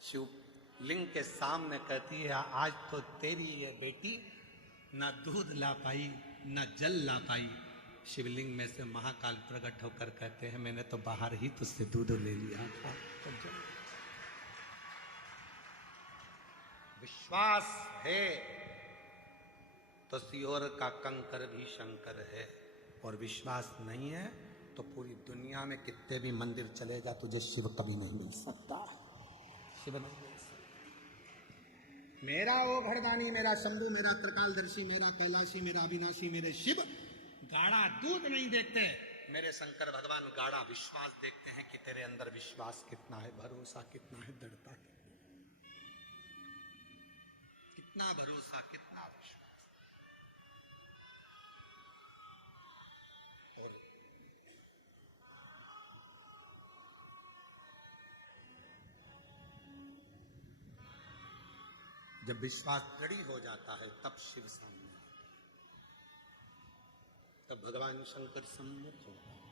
शिव लिंग के सामने कहती है, आज तो तेरी ये बेटी ना दूध ला पाई ना जल ला पाई। शिवलिंग में से महाकाल प्रकट होकर कहते हैं, मैंने तो बाहर ही तुझसे दूध ले लिया था। विश्वास है तो सियोर का कंकर भी शंकर है, और विश्वास नहीं है तो पूरी दुनिया में कितने भी मंदिर चले जा, तुझे शिव कभी नहीं मिल सकता। शिव नहीं मिल सकता। मेरा वो घरदानी, मेरा शंभू, मेरा त्रिकालदर्शी, मेरा कैलाशी, मेरा अविनाशी, मेरे शिव गाढ़ा दूध नहीं देखते। मेरे शंकर भगवान गाढ़ा विश्वास देखते हैं कि तेरे अंदर विश्वास कितना है, भरोसा कितना है, दृढ़ता कितना भरोसा, कितना विश्वास। जब विश्वास दृढ़ हो जाता है तब शिव सामने, तब भगवान शंकर सम्मुख होता है।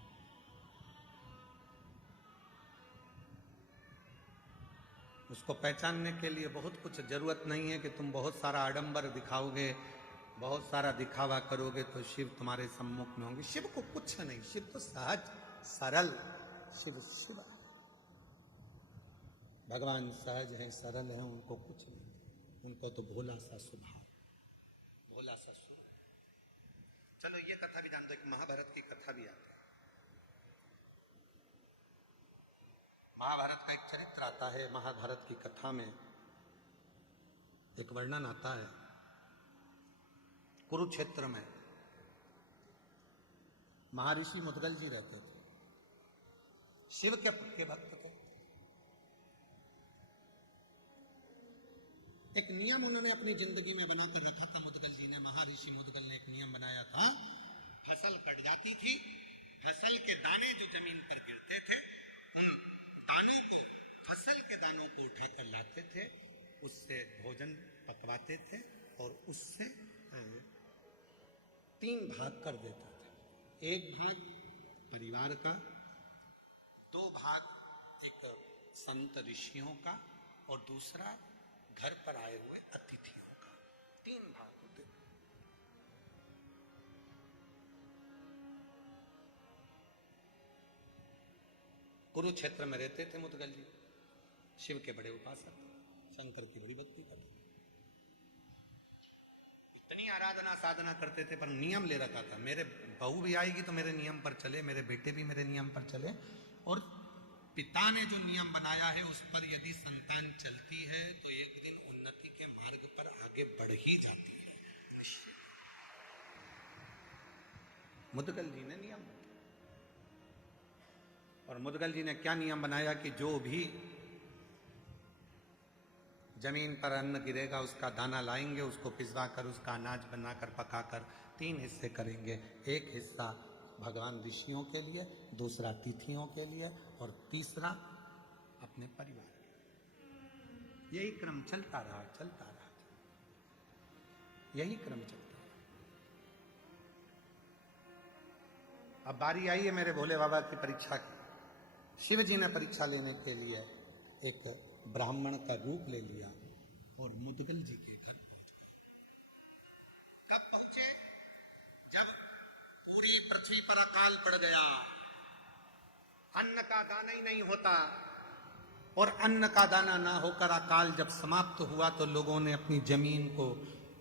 उसको पहचानने के लिए बहुत कुछ जरूरत नहीं है कि तुम बहुत सारा आडंबर दिखाओगे, बहुत सारा दिखावा करोगे तो शिव तुम्हारे सम्मुख में होंगे। शिव को कुछ नहीं, शिव तो सहज सरल, शिव शिव भगवान सहज है, सरल है, उनको कुछ नहीं, उनको तो भोला सा स्वभाव, भोला सा स्वभाव। चलो ये कथा भी जानते हो कि महाभारत की कथा भी आती है। महाभारत का एक चरित्र आता है। महाभारत की कथा में एक वर्णन आता है। कुरुक्षेत्र में महर्षि मुद्गल जी रहते थे, शिव के भक्त थे। एक नियम उन्होंने अपनी जिंदगी में बनाकर रखा था मुद्गल जी ने। महर्षि मुद्गल ने एक नियम बनाया था, फसल कट जाती थी, फसल के दाने जो जमीन पर गिरते थे उन दानों को, फसल के दानों को उठाकर लाते थे, उससे भोजन पकवाते थे और उससे 3 भाग कर देते थे। एक भाग परिवार का, 2 भाग एक संत ऋषियों का और दूसरा घर पर आए हुए अतिथियों का। 3 भाग होते थे। कुरुक्षेत्र में रहते थे मुद्गल जी, शिव के बड़े उपासक, शंकर की बड़ी भक्ति करते, इतनी आराधना साधना करते थे, पर नियम ले रखा था, मेरे बहू भी आएगी तो मेरे नियम पर चले, मेरे बेटे भी मेरे नियम पर चले। और पिता ने जो नियम बनाया है उस पर यदि संतान चलती है तो एक दिन उन्नति के मार्ग पर आगे बढ़ ही जाती है, निश्चित। मुद्गल जी ने नियम बनाया, और मुद्गल जी ने क्या नियम बनाया कि जो भी जमीन पर अन्न गिरेगा उसका दाना लाएंगे, उसको पिसवा कर उसका अनाज बनाकर पकाकर 3 हिस्से करेंगे। एक हिस्सा भगवान ऋषियों के लिए, दूसरा तिथियों के लिए और तीसरा अपने परिवार के। यही क्रम चलता रहा, यही क्रम चलता रहा। अब बारी आई है मेरे भोले बाबा की परीक्षा की। शिव जी ने परीक्षा लेने के लिए एक ब्राह्मण का रूप ले लिया और मुद्गल जी के घर पहुंच गए। कब पहुंचे? जब पूरी पृथ्वी पर अकाल पड़ गया, अन्न का दाना ही नहीं होता, और अन्न का दाना ना होकर अकाल जब समाप्त हुआ तो लोगों ने अपनी जमीन को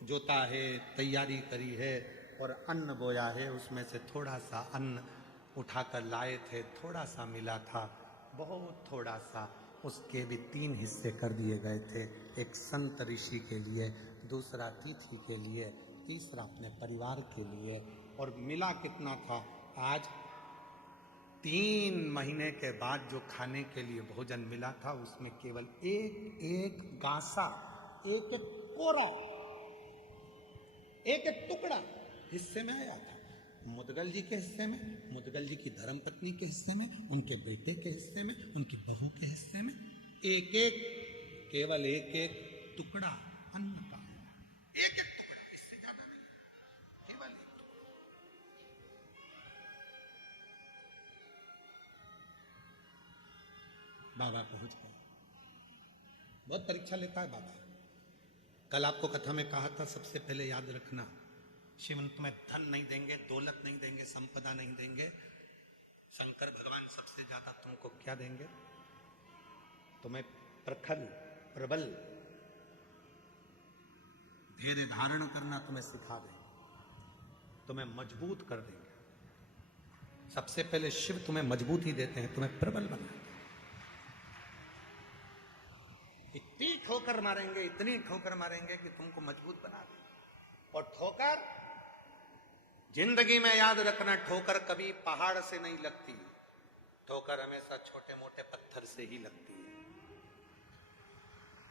जोता है, तैयारी करी है और अन्न बोया है। उसमें से थोड़ा सा अन्न उठाकर लाए थे, थोड़ा सा मिला था, बहुत थोड़ा सा। उसके भी 3 हिस्से कर दिए गए थे, एक संत ऋषि के लिए, दूसरा तिथि के लिए, तीसरा अपने परिवार के लिए। और मिला कितना था? आज 3 महीने के बाद जो खाने के लिए भोजन मिला था उसमें केवल एक गासा, एक कोरा, एक टुकड़ा हिस्से में आया था। मुद्गल जी के हिस्से में, मुद्गल जी की धर्मपत्नी के हिस्से में, उनके बेटे के हिस्से में, उनकी बहू के हिस्से में केवल एक टुकड़ा अन्न का, एक टुकड़ा, इससे ज्यादा नहीं, केवल एक टुकड़ा। बाबा पहुंच गए। बहुत परीक्षा लेता है बाबा। कल आपको कथा में कहा था, सबसे पहले याद रखना, शिव तुम्हें धन नहीं देंगे, दौलत नहीं देंगे, संपदा नहीं देंगे। शंकर भगवान सबसे ज्यादा तुमको क्या देंगे? तुम्हें प्रखर, प्रबल, धैर्य धारण करना तुम्हें सिखा देंगे, तुम्हें मजबूत कर देंगे। सबसे पहले शिव तुम्हें मजबूती देते हैं, तुम्हें प्रबल बनाते हैं। इतनी ठोकर मारेंगे, इतनी ठोकर मारेंगे कि तुमको मजबूत बना देंगे। और ठोकर जिंदगी में याद रखना, ठोकर कभी पहाड़ से नहीं लगती, ठोकर हमेशा छोटे मोटे पत्थर से ही लगती है।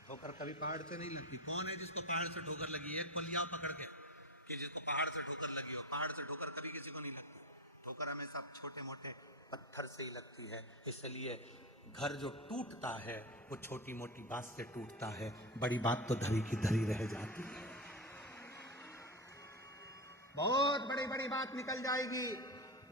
ठोकर कभी पहाड़ से नहीं लगती। कौन है जिसको पहाड़ से ठोकर लगी? एक को लिया पकड़ के कि जिसको पहाड़ से ठोकर लगी हो। पहाड़ से ठोकर कभी किसी को नहीं लगती, ठोकर हमेशा छोटे मोटे पत्थर से ही लगती है। इसलिए घर जो टूटता है वो छोटी मोटी बात से टूटता है, बड़ी बात तो धरी की धरी रह जाती है। बहुत बड़ी बड़ी बात निकल जाएगी,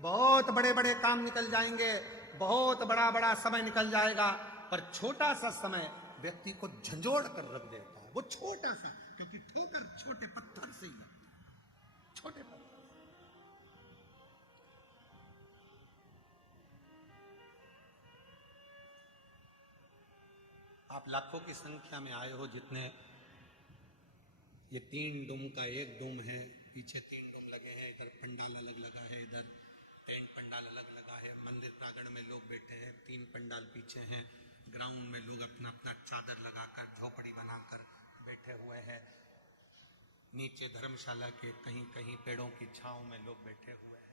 बहुत बड़े बड़े काम निकल जाएंगे, बहुत बड़ा बड़ा समय निकल जाएगा, पर छोटा सा समय व्यक्ति को झंझोड़ कर रख देता है। वो छोटा सा, क्योंकि ठोकर छोटे पत्थर से ही लगती है, छोटे पत्थर। आप लाखों की संख्या में आए हो, जितने ये 3 डूम का एक डूम है, पीछे 3 डूम लगे हैं, इधर पंडाल अलग लगा है, इधर टेंट पंडाल अलग लगा है, मंदिर प्रांगण में लोग बैठे हैं, 3 पंडाल पीछे हैं, ग्राउंड में लोग अपना अपना चादर लगाकर झोपड़ी बनाकर बैठे हुए हैं। नीचे धर्मशाला के कहीं कहीं पेड़ों की छांव में लोग बैठे हुए हैं।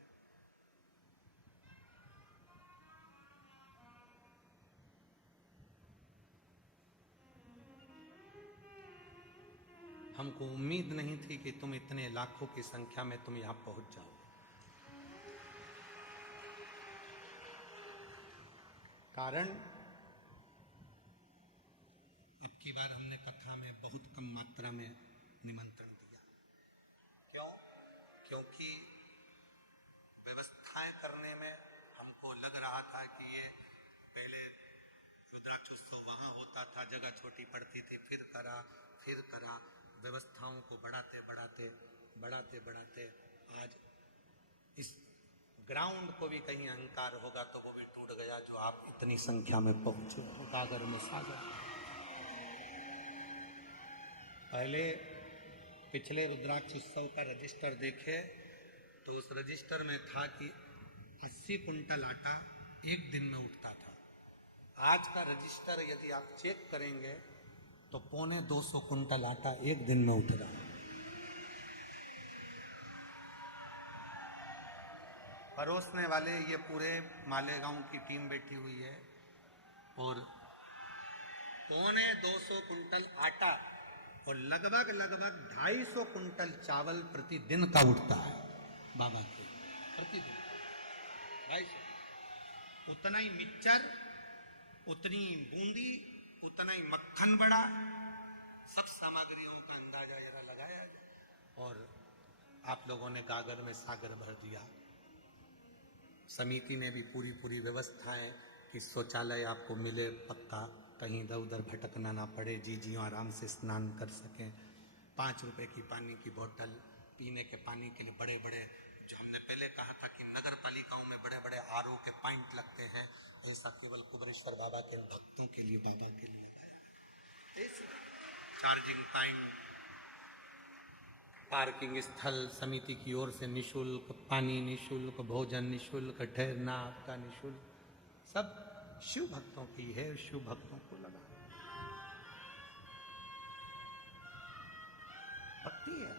हमको उम्मीद नहीं थी कि तुम इतने लाखों की संख्या में तुम यहां पहुंच जाओ। कारण अब की बार हमने कथा में बहुत कम मात्रा में निमंत्रण दिया। क्यों? क्योंकि व्यवस्थाएं करने में हमको लग रहा था कि ये पहले रुद्राक्षोत्सव वहां होता था, जगह छोटी पड़ती थी, फिर करा, व्यवस्थाओं को बढ़ाते बढ़ाते आज इस ग्राउंड को भी कहीं अहंकार होगा तो वो भी टूट गया, जो आप इतनी संख्या में पहुंचे सागर में सागर। पहले पिछले रुद्राक्ष उत्सव का रजिस्टर देखे तो उस रजिस्टर में था कि 80 कुंटल आटा एक दिन में उठता था। आज का रजिस्टर यदि आप चेक करेंगे तो 250 कुंटल आटा एक दिन में उठ रहा है। परोसने वाले ये पूरे मालेगांव की टीम बैठी हुई है और 250 कुंटल आटा और लगभग 250 कुंटल चावल प्रतिदिन का उठता है बाबा के, प्रतिदिन 250। उतना ही मिक्सचर, उतनी बूंदी, उतना ही मक्खन बड़ा, सब सामग्रियों का अंदाजा जरा लगाया जाए। और आप लोगों ने गागर में सागर भर दिया। समिति ने भी पूरी व्यवस्थाएं कि शौचालय आपको मिले पक्का, कहीं इधर उधर भटकना ना पड़े, जी आराम से स्नान कर सकें। 5 रुपए की पानी की बोतल, पीने के पानी के लिए बड़े बड़े, जो हमने पहले कहा था कि नगर पालिकाओं में बड़े बड़े आरओ के पॉइंट लगते हैं, ऐसा केवल कुबरेश्वर बाबा के भक्तों के लिए, बाबा के लिए लगाया। चार्जिंग पॉइंट, पार्किंग स्थल समिति की ओर से निशुल्क, पानी निशुल्क, भोजन निशुल्क, ठहरना आपका निशुल्क, सब शिव भक्तों की है, शिव भक्तों को लगा भक्ति है।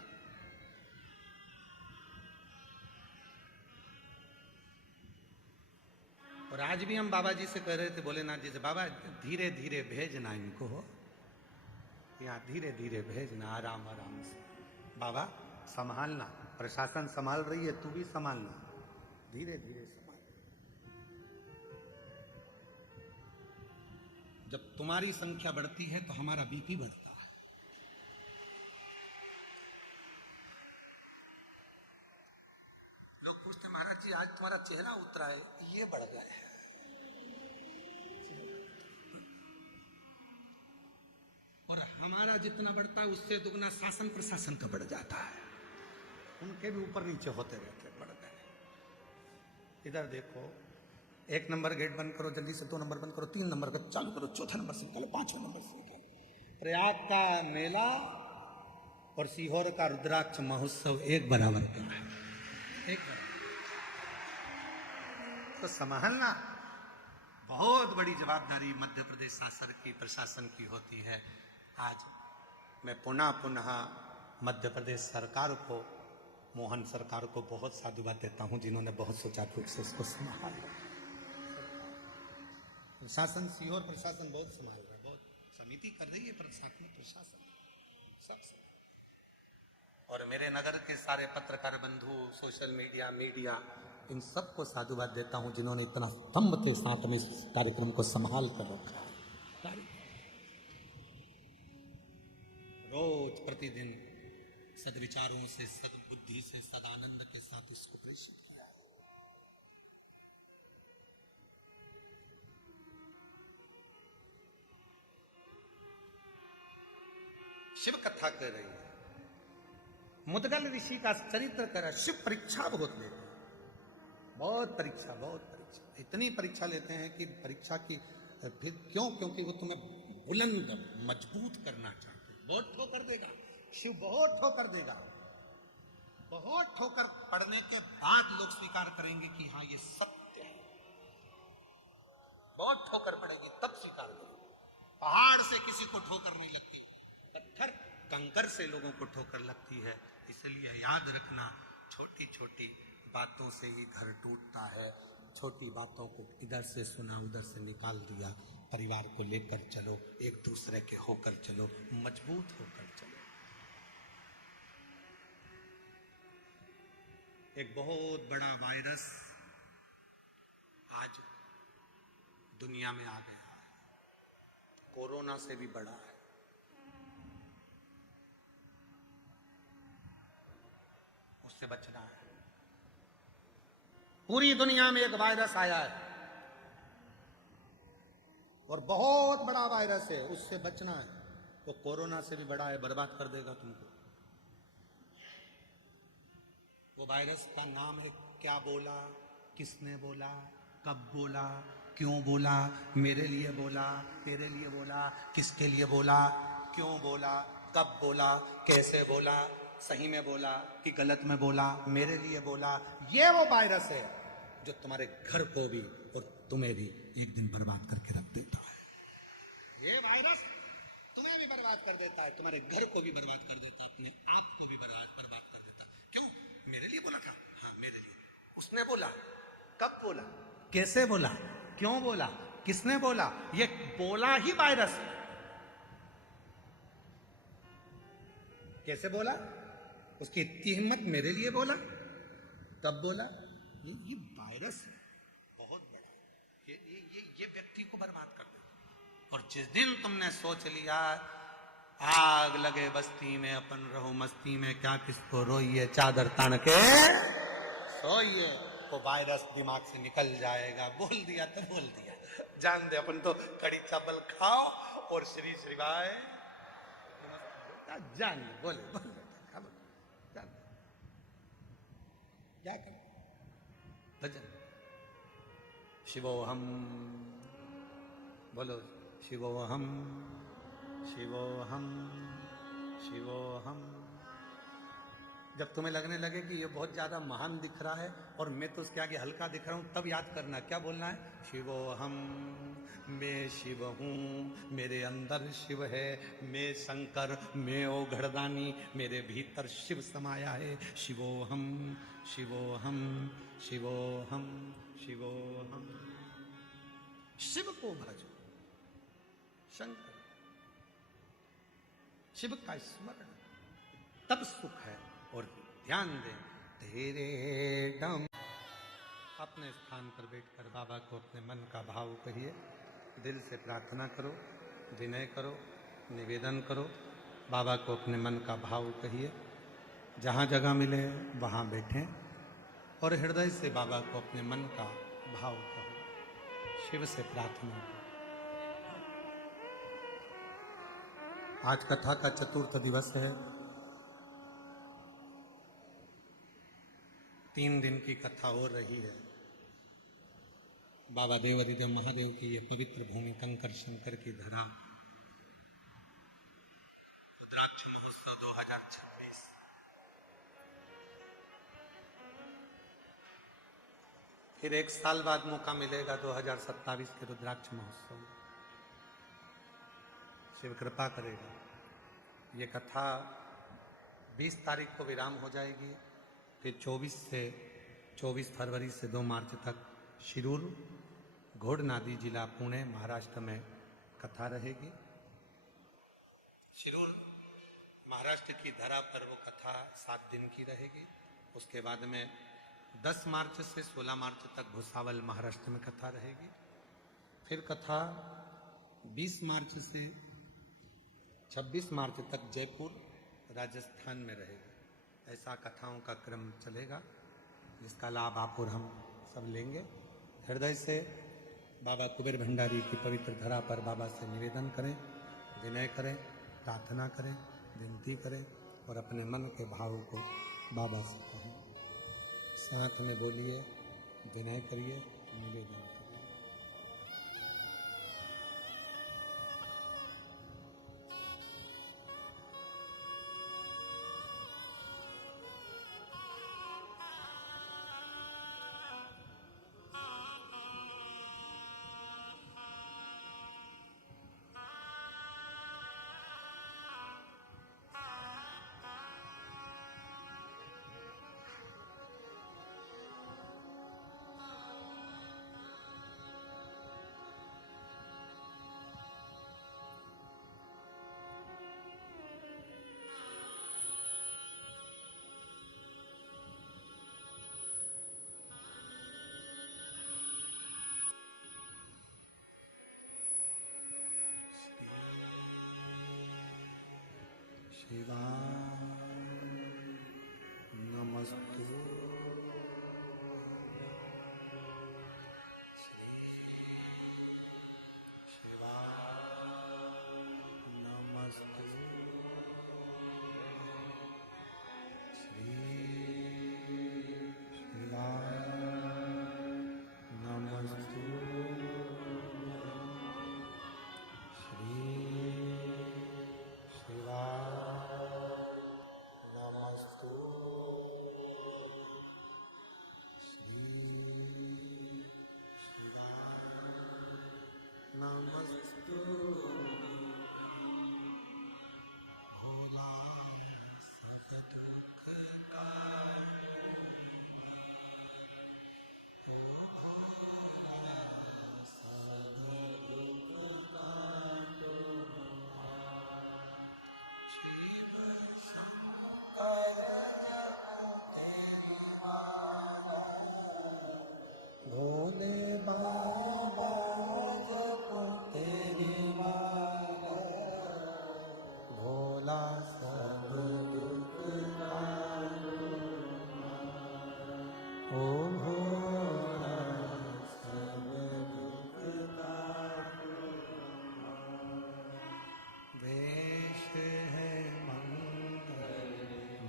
और आज भी हम बाबा जी से कह रहे थे, भोलेनाथ जी से, बाबा धीरे धीरे भेजना इनको, यहाँ धीरे धीरे भेजना, आराम आराम से। बाबा संभालना, प्रशासन संभाल रही है, तू भी संभालना, धीरे धीरे संभाल। जब तुम्हारी संख्या बढ़ती है तो हमारा बीपी बढ़ता है। लोग पूछते महाराज जी आज तुम्हारा चेहरा उतरा है, ये बढ़ गया है। और हमारा जितना बढ़ता है उससे दुगना शासन प्रशासन का बढ़ जाता है। उनके भी ऊपर नीचे होते रहते, बढ़ गए। इधर देखो, 1 नंबर गेट बंद करो जल्दी से, 2 नंबर बंद करो, 3 नंबर का चालू करो, 4 नंबर से निकालो, 5वें नंबर से निकालो। प्रयाग का मेला और सीहोर का रुद्राक्ष महोत्सव एक बराबर का है, एक बराबर। तो संभालना बहुत बड़ी जवाबदारी मध्य प्रदेश शासन की, प्रशासन की होती है। आज मैं पुनः मध्य प्रदेश सरकार को, मोहन सरकार को बहुत साधुवाद देता हूं, जिन्होंने बहुत सुचारू रूप से इसको संभाला। प्रशासन, सीहोर प्रशासन बहुत संभाल रहा है, बहुत समिति कर रही है, प्रशासन सब। और मेरे नगर के सारे पत्रकार बंधु, सोशल मीडिया, इन सबको साधुवाद देता हूं, जिन्होंने इतना स्तंभ के साथ में इस कार्यक्रम को संभाल कर रखा है। रोज प्रतिदिन सद्विचारों से, सद्बुद्धि से, सदानंद के साथ इसको प्रेषित किया है। शिव कथा कर रही है, मुदगल ऋषि का चरित्र करा। शिव परीक्षा बहुत लेते हैं, बहुत परीक्षा, इतनी परीक्षा लेते हैं कि परीक्षा की फिर क्यों? क्योंकि वो तुम्हें बुलंद मजबूत करना चाहते हैं। बहुत ठोकर देगा शिव, बहुत ठोकर देगा, बहुत ठोकर पड़ने के बाद लोग स्वीकार करेंगे कि हाँ ये सत्य है। बहुत ठोकर पड़ेगी तब स्वीकार करो। पहाड़ से किसी को ठोकर नहीं लगती, पत्थर कंकर से लोगों को ठोकर लगती है। इसलिए याद रखना, छोटी छोटी बातों से ही घर टूटता है। छोटी बातों को इधर से सुना उधर से निकाल दिया। परिवार को लेकर चलो, एक दूसरे के होकर चलो, मजबूत होकर चलो। एक बहुत बड़ा वायरस आज दुनिया में आ गया है, कोरोना से भी बड़ा है। उससे बचना है। पूरी दुनिया में एक वायरस आया है और बहुत बड़ा वायरस है, उससे बचना है। तो कोरोना से भी बड़ा है, बर्बाद कर देगा तुमको। वो वायरस का नाम है क्या बोला, किसने बोला, कब बोला, क्यों बोला, मेरे लिए बोला, तेरे लिए बोला, किसके लिए बोला, क्यों बोला, कब बोला, कैसे बोला, सही में बोला कि गलत में बोला, मेरे लिए बोला। ये वो वायरस है जो तुम्हारे घर को भी और तुम्हें भी एक दिन बर्बाद करके रख देता है। ये वायरस तुम्हें भी बर्बाद कर देता है, तुम्हारे घर को भी बर्बाद कर देता है, अपने आप को भी बर्बाद कर देता है। क्यों? मेरे लिए बोला था, हाँ मेरे लिए। उसने बोला, कब बोला, कैसे बोला, क्यों बोला, किसने बोला, ये बोला ही वायरस है। कैसे बोला, उसकी इतनी हिम्मत, मेरे लिए बोला, कब बोला, ये वायरस है, बहुत बड़ा। ये व्यक्ति को बर्बाद कर देता। और जिस दिन तुमने सोच लिया आग लगे बस्ती में अपन रहो मस्ती में, क्या किसको रोइए चादर तान के सोइए, वो वायरस दिमाग से निकल जाएगा। बोल दिया तो बोल दिया, जान दे अपन तो कड़ी चावल खाओ और श्री श्रीवाय जान बोले बोल जान क्या कर भजन शिवोहम बोलो, शिवोहम शिवोहम शिवोहम। जब तुम्हें लगने लगे कि ये बहुत ज्यादा महान दिख रहा है और मैं तो उसके आगे हल्का दिख रहा हूं, तब याद करना क्या बोलना है, शिवोहम, मैं शिव हूं, मेरे अंदर शिव है, मैं शंकर, मैं ओ घड़दानी, मेरे भीतर शिव समाया है। शिवोहम शिवोहम शिवोहम शिवोहम। शिव को भजो, शंकर, शिव का स्मरण, तब सुख है। और ध्यान दें, तेरे दम। अपने स्थान पर बैठकर बाबा को अपने मन का भाव कहिए, दिल से प्रार्थना करो, विनय करो, निवेदन करो। बाबा को अपने मन का भाव कहिए, जहाँ जगह मिले वहाँ बैठें और हृदय से बाबा को अपने मन का भाव कहो, शिव से प्रार्थना करो। आज कथा का चतुर्थ दिवस है। 3 दिन की कथा हो रही है। बाबा देवादिदेव महादेव की ये पवित्र भूमि कंकर शंकर की धरा, रुद्राक्ष महोत्सव 2026। फिर 1 साल बाद मौका मिलेगा 2027 के रुद्राक्ष महोत्सव। शिव कृपा करेगा। ये कथा 20 तारीख को विराम हो जाएगी। फिर 24 फरवरी से 2 मार्च तक शिरूर, घोड़नादी जिला पुणे महाराष्ट्र में कथा रहेगी। शिरूर महाराष्ट्र की धरा पर वो कथा 7 दिन की रहेगी। उसके बाद में 10 मार्च से 16 मार्च तक भुसावल महाराष्ट्र में कथा रहेगी। फिर कथा 20 मार्च से 26 मार्च तक जयपुर राजस्थान में रहेगी। ऐसा कथाओं का क्रम चलेगा, जिसका लाभ आप और हम सब लेंगे। हृदय से बाबा कुबेर भंडारी की पवित्र धरा पर बाबा से निवेदन करें, विनय करें, प्रार्थना करें, विनती करें और अपने मन के भाव को बाबा से कहें। साथ में बोलिए, विनय करिए, निवेदन करिए। शिवाय नमस्तु। भोले बाबा जपो तेरी माला, भोला सब दुख काटो। ओ भोला सब दुख काटो। वेश है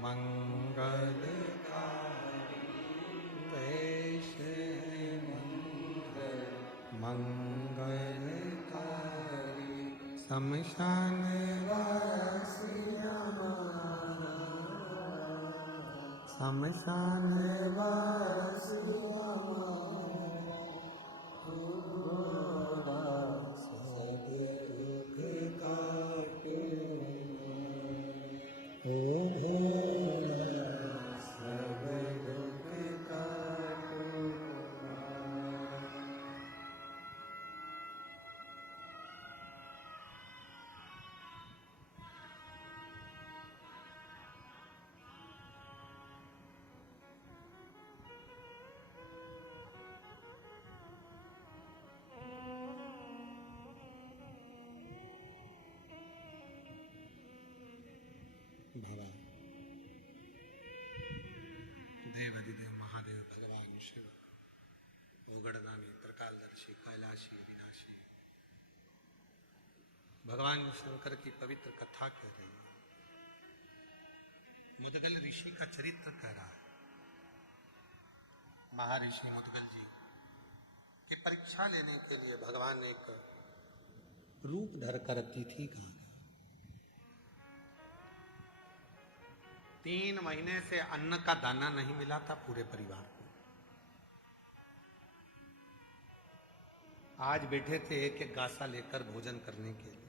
मंगलकारी, वेश मंगलकारी, शमशान वासिया, शमशान वासिया, भोला सब दुख काटे। ओ भोला सब दुख काटो। भवा देवादिदेव महादेव भगवान शिव, ओगड़गामी त्रिकालदर्शी कैलाशी विनाशी, भगवान शंकर की पवित्र कथा कह रही है। मुदगल ऋषि का चरित्र कह रहा है। महर्षि मुदगल जी की परीक्षा लेने के लिए भगवान एक रूप धरकर अतिथि कहा। 3 महीने से अन्न का दाना नहीं मिला था पूरे परिवार को। आज बैठे थे एक एक गासा लेकर भोजन करने के लिए।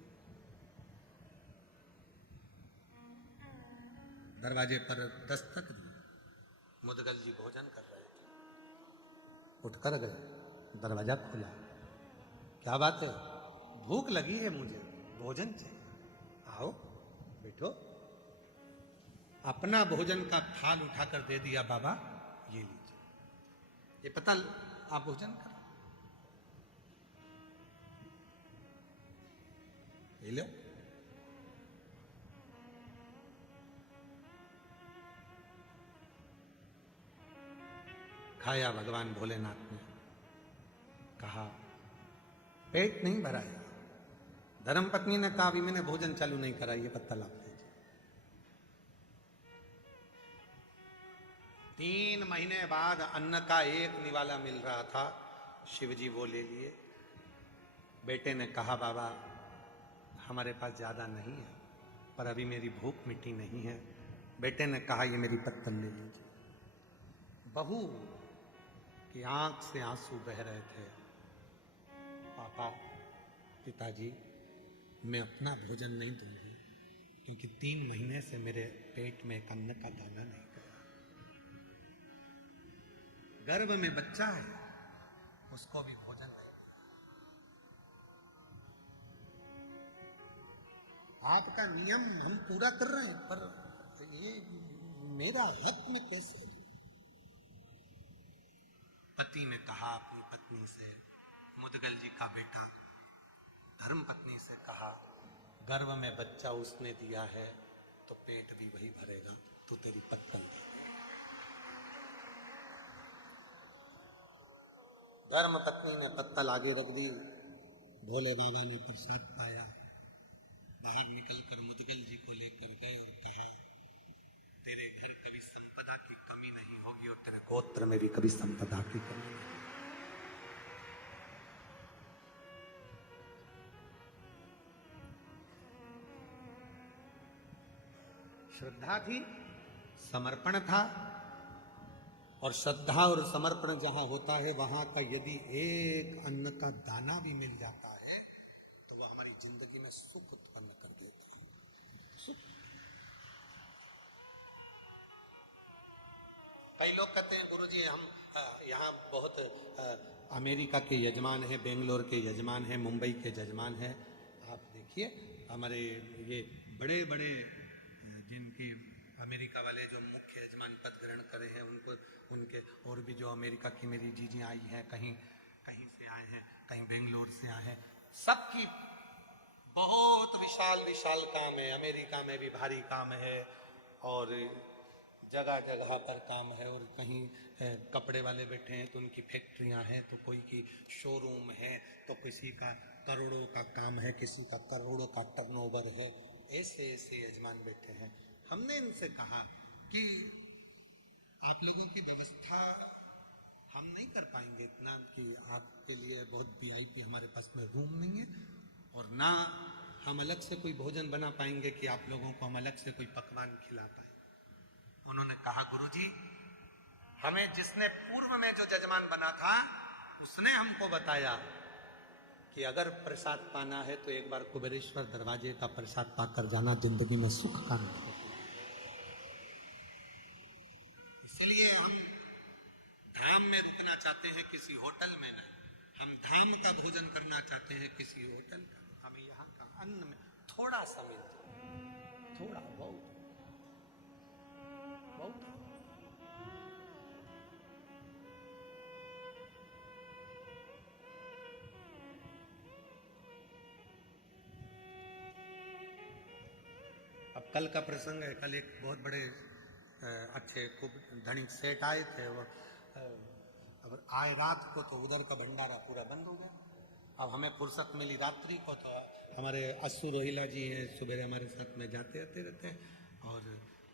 दरवाजे पर दस्तक दी। मुदगल जी भोजन कर रहे थे, उठकर गए, दरवाजा खोला। क्या बात है? भूख लगी है मुझे, भोजन चाहिए। आओ बैठो। अपना भोजन का थाल उठाकर दे दिया। बाबा ये लीजिए, ये पता आप भोजन करो, ये लो। खाया भगवान भोलेनाथ ने। कहा पेट नहीं भरा है। धर्मपत्नी ने कहा अभी मैंने भोजन चालू नहीं करा, ये पत्ता लाभ लीजिए। 3 महीने बाद अन्न का एक निवाला मिल रहा था। शिवजी वो ले लिए। बेटे ने कहा बाबा हमारे पास ज्यादा नहीं है, पर अभी मेरी भूख मिटी नहीं है। बेटे ने कहा ये मेरी पत्तल ले लीजिए। बहू की आंख से आंसू बह रहे थे। पापा, पिताजी, मैं अपना भोजन नहीं दूंगी क्योंकि 3 महीने से मेरे पेट में एक अन्न का दाना नहीं गया। गर्भ में बच्चा है, उसको भी भोजन नहीं। आपका नियम हम पूरा कर रहे हैं, पर ये मेरा हक में कैसे? पति ने कहा अपनी पत्नी से, मुदगल जी का बेटा धर्म पत्नी से कहा गर्भ में बच्चा उसने दिया है तो पेट भी वही भरेगा, तू तेरी पत्तल दे। धर्म पत्नी ने पत्तल आगे रख दी, भोले बाबा ने प्रसाद पाया, बाहर निकलकर मुदगिल जी को लेकर गए और कहा, तेरे घर कभी संपदा की कमी नहीं होगी और तेरे गोत्र में भी कभी संपदा की कमी नहीं। श्रद्धा थी, समर्पण था, और श्रद्धा और समर्पण जहां होता है वहां का यदि एक अन्न का दाना भी मिल जाता है तो वह हमारी जिंदगी में सुख उत्पन्न कर देता है। सुख। कई लोग कहते हैं गुरुजी हम यहाँ बहुत अमेरिका के यजमान हैं, बेंगलोर के यजमान हैं, मुंबई के यजमान हैं। आप देखिए हमारे ये बड़े बड़े जिनके अमेरिका वाले जो मुख्य यजमान पद ग्रहण करे हैं, उनको उनके और भी जो अमेरिका की मेरी जीजी आई हैं, कहीं कहीं से आए हैं, कहीं बेंगलोर से आए हैं, सबकी बहुत विशाल विशाल काम है। अमेरिका में भी भारी काम है और जगह जगह पर काम है, और कहीं कपड़े वाले बैठे हैं तो उनकी फैक्ट्रियां हैं, तो कोई की शोरूम है, तो किसी का करोड़ों का काम है, किसी का करोड़ों का टर्नओवर है। ऐसे ऐसे यजमान बैठे हैं। हमने इनसे कहा कि आप लोगों की व्यवस्था हम नहीं कर पाएंगे इतना कि आपके लिए बहुत वीआईपी हमारे पास में रूम नहीं है, और ना हम अलग से कोई भोजन बना पाएंगे कि आप लोगों को हम अलग से कोई पकवान खिला पाए। उन्होंने कहा गुरुजी हमें जिसने पूर्व में जो जजमान बना था उसने हमको बताया कि अगर प्रसाद पाना है तो एक बार कुबेरेश्वर दरवाजे का प्रसाद पाकर जाना, जिंदगी में सुख का नाम है। इसलिए हम धाम में रुकना चाहते हैं, किसी होटल में नहीं। हम धाम का भोजन करना चाहते हैं, किसी होटल का। हमें यहाँ का अन्न में थोड़ा सा मिल जाए, थोड़ा बहुत बहुत। अब कल का प्रसंग है। कल एक बहुत बड़े अच्छे खूब धनिक सेठ आए थे। वो अब आए रात को तो उधर का भंडारा पूरा बंद हो गया। अब हमें फुर्सत मिली रात्रि को, तो हमारे अस्सू रोहिला जी हैं, सुबह हमारे साथ में जाते आते रहते हैं, और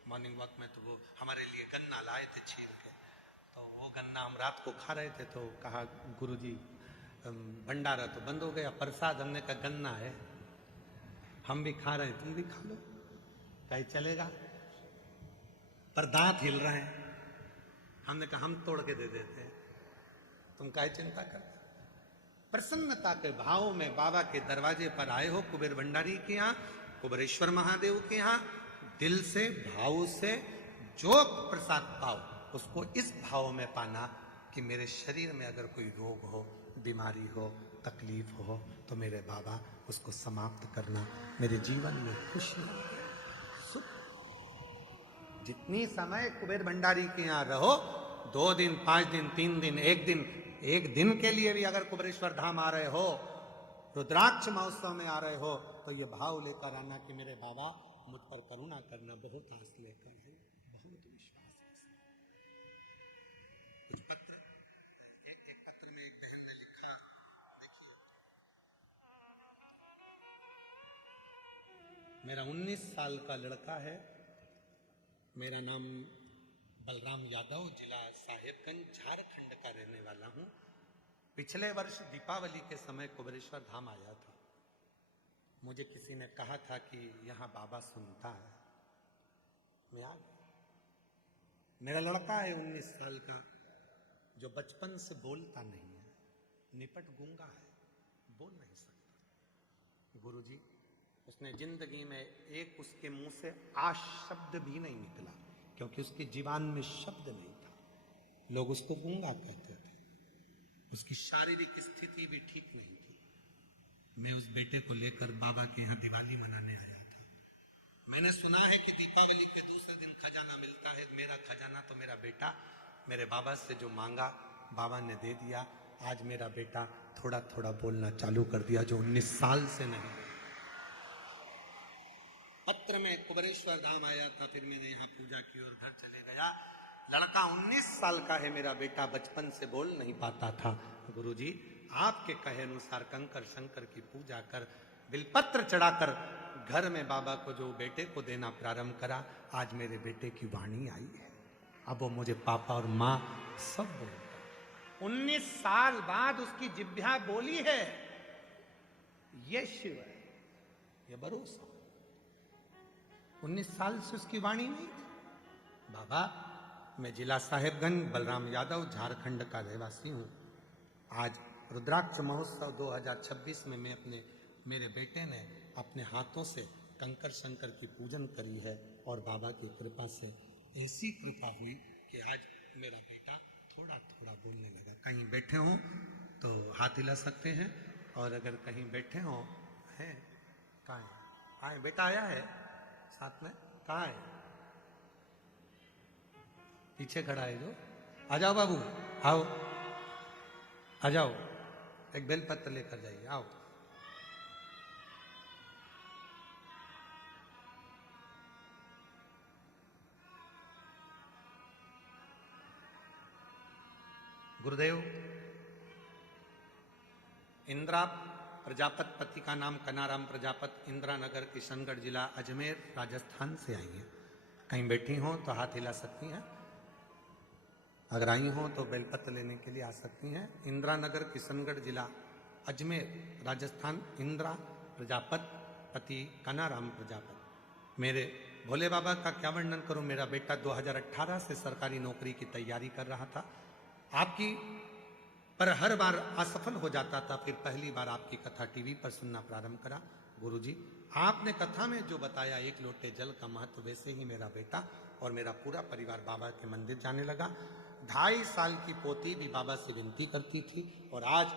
मॉर्निंग वॉक में तो वो हमारे लिए गन्ना लाए थे छील के। तो वो गन्ना हम रात को खा रहे थे, तो कहा गुरुजी भंडारा तो बंद हो गया, प्रसाद हमने का गन्ना है, हम भी खा रहे हैं, तुम भी खा लो, कहीं चलेगा। पर दांत हिल रहे हैं। हमने कहा हम तोड़ के दे देते हैं, तुम काहे चिंता करते। प्रसन्नता के भाव में बाबा के दरवाजे पर आए हो, कुबेर भंडारी के यहाँ, कुबेरेश्वर महादेव के यहाँ, दिल से भाव से जो प्रसाद पाओ उसको इस भाव में पाना कि मेरे शरीर में अगर कोई रोग हो, बीमारी हो, तकलीफ हो, तो मेरे बाबा उसको समाप्त करना। मेरे जीवन में खुशी, सुख। जितनी समय कुबेर भंडारी के यहाँ रहो, 2 दिन, 5 दिन, 3 दिन, 1 दिन के लिए भी अगर कुबेरेश्वर धाम आ रहे हो, रुद्राक्ष महोत्सव में आ रहे हो, तो ये भाव लेकर आना कि मेरे बाबा मुझ पर करुणा करना। बहुत आस लेकर है, बहुत विश्वास है। कुछ पत्र, एक पत्र में एक बहन ने लिखा, देखिए, मेरा 19 साल का लड़का है, मेरा नाम बलराम यादव, जिला साहेबगंज, झारखंड का रहने वाला हूँ। पिछले वर्ष दीपावली के समय कुबेरेश्वर धाम आया था। मुझे किसी ने कहा था कि यहाँ बाबा सुनता है, मैं आ गया। मेरा लड़का है 19 साल का, जो बचपन से बोलता नहीं है, निपट गूंगा है, बोल नहीं सकता। गुरुजी, उसने जिंदगी में एक उसके मुंह से आज शब्द भी नहीं निकला, क्योंकि उसकी जीवान में शब्द नहीं था। लोग उसको गूंगा कहते थे। उसकी शारीरिक स्थिति भी ठीक नहीं थी। मैं उस बेटे को लेकर बाबा के यहाँ दिवाली मनाने आया था। मैंने सुना है कि दीपावली के दूसरे दिन खजाना मिलता है। मेरा खजाना तो मेरा बेटा, मेरे बाबा से जो मांगा बाबा ने दे दिया। आज मेरा बेटा थोड़ा थोड़ा बोलना चालू कर दिया, जो 19 साल से नहीं। पत्र में कुबरेश्वर धाम आया था, फिर मैंने यहाँ पूजा की और घर चले गया। लड़का 19 साल का है मेरा बेटा, बचपन से बोल नहीं पाता था। गुरुजी आपके कहे अनुसार कंकर शंकर की पूजा कर, बिलपत्र चढ़ाकर घर में बाबा को जो बेटे को देना प्रारंभ करा, आज मेरे बेटे की वाणी आई है। अब वो मुझे पापा और माँ सब बोलता। 19 साल बाद उसकी जिह्वा बोली है। ये शिव है, ये भरोसा। 19 साल से उसकी वाणी नहीं थी। बाबा मैं जिला साहेबगंज बलराम यादव झारखंड का रहवासी हूँ। आज रुद्राक्ष महोत्सव 2026 में मैं मेरे बेटे ने अपने हाथों से कंकर शंकर की पूजन करी है और बाबा की कृपा से ऐसी कृपा हुई कि आज मेरा बेटा थोड़ा थोड़ा बोलने लगा। कहीं बैठे हों तो हाथ हिला सकते हैं, और अगर कहीं बैठे हों हैं कहाँ है? आए बेटा आया है साथ में, कहाँ है? पीछे खड़ा है जो। आ जाओ बाबू, आओ आ जाओ, एक बेलपत्र लेकर जाइए, आओ। गुरुदेव, इंदिरा प्रजापत पति का नाम कनाराम प्रजापत, इंदिरा नगर, किशनगढ़ जिला, अजमेर, राजस्थान से आई हैं। कहीं बैठी हों तो हाथ हिला सकती हैं, अगर आई हों तो बेलपत्र लेने के लिए आ सकती हैं। इंदिरा नगर, किशनगढ़ जिला, अजमेर, राजस्थान। इंदिरा प्रजापत पति कनाराम प्रजापत। मेरे भोले बाबा का क्या वर्णन करूं। मेरा बेटा 2018 से सरकारी नौकरी की तैयारी कर रहा था आपकी, पर हर बार असफल हो जाता था। फिर पहली बार आपकी कथा टीवी पर सुनना प्रारंभ करा। गुरुजी आपने कथा में जो बताया एक लोटे जल का महत्व, वैसे ही मेरा बेटा और मेरा पूरा परिवार बाबा के मंदिर जाने लगा। 2.5 साल की पोती भी बाबा से विनती करती थी, और आज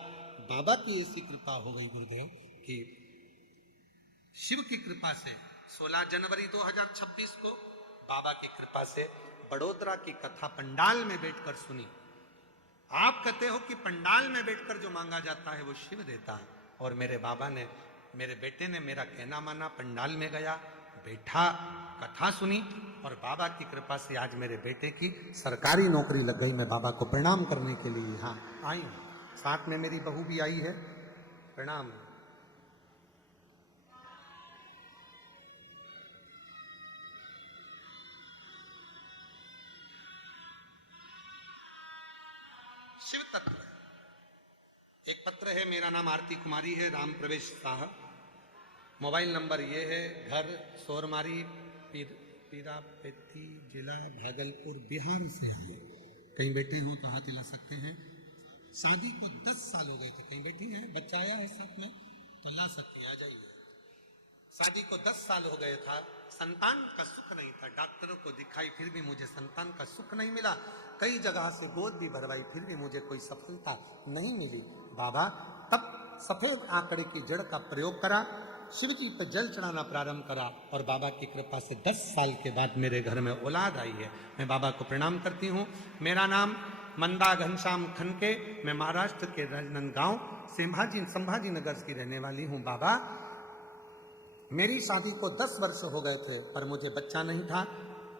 बाबा की ऐसी कृपा हो गई गुरुदेव कि शिव की कृपा से 16 जनवरी 2026 को बाबा की कृपा से बड़ोदरा की कथा पंडाल में बैठकर सुनी। आप कहते हो कि पंडाल में बैठकर जो मांगा जाता है वो शिव देता है, और मेरे बाबा ने, मेरे बेटे ने मेरा कहना माना, पंडाल में गया, बैठा, कथा सुनी, और बाबा की कृपा से आज मेरे बेटे की सरकारी नौकरी लग गई। मैं बाबा को प्रणाम करने के लिए यहाँ आई हूँ, साथ में मेरी बहू भी आई है। प्रणाम। शिव तत्व है। एक पत्र है, मेरा नाम आरती कुमारी है, राम प्रवेश शाह, मोबाइल नंबर ये है, घर सोरमारी, पीरापेती, जिला भागलपुर, बिहार से आए। कहीं बैठे हो तो हाथ हिला सकते हैं। शादी को 10 साल हो गए थे, कहीं बैठी हैं, बच्चा आया है साथ में तो ला सकती हैं, आ जाइए। शादी को 10 साल हो गए था, संतान का सुख नहीं था, डॉक्टरों को दिखाई फिर भी मुझे संतान का सुख नहीं मिला, कई जगह से गोद भी भरवाई फिर भी मुझे कोई सफलता नहीं मिली। बाबा तब सफेद आंकड़े की जड़ का प्रयोग करा, शिव जी पर जल चढ़ाना प्रारंभ करा, और बाबा की कृपा से 10 साल के बाद मेरे घर में औलाद आई है। मैं बाबा को प्रणाम करती हूँ। मेरा नाम मंदा घनश्याम खनके, मैं महाराष्ट्र के राजनांदगांव संभाजी नगर की रहने वाली हूँ। बाबा मेरी शादी को 10 वर्ष हो गए थे, पर मुझे बच्चा नहीं था,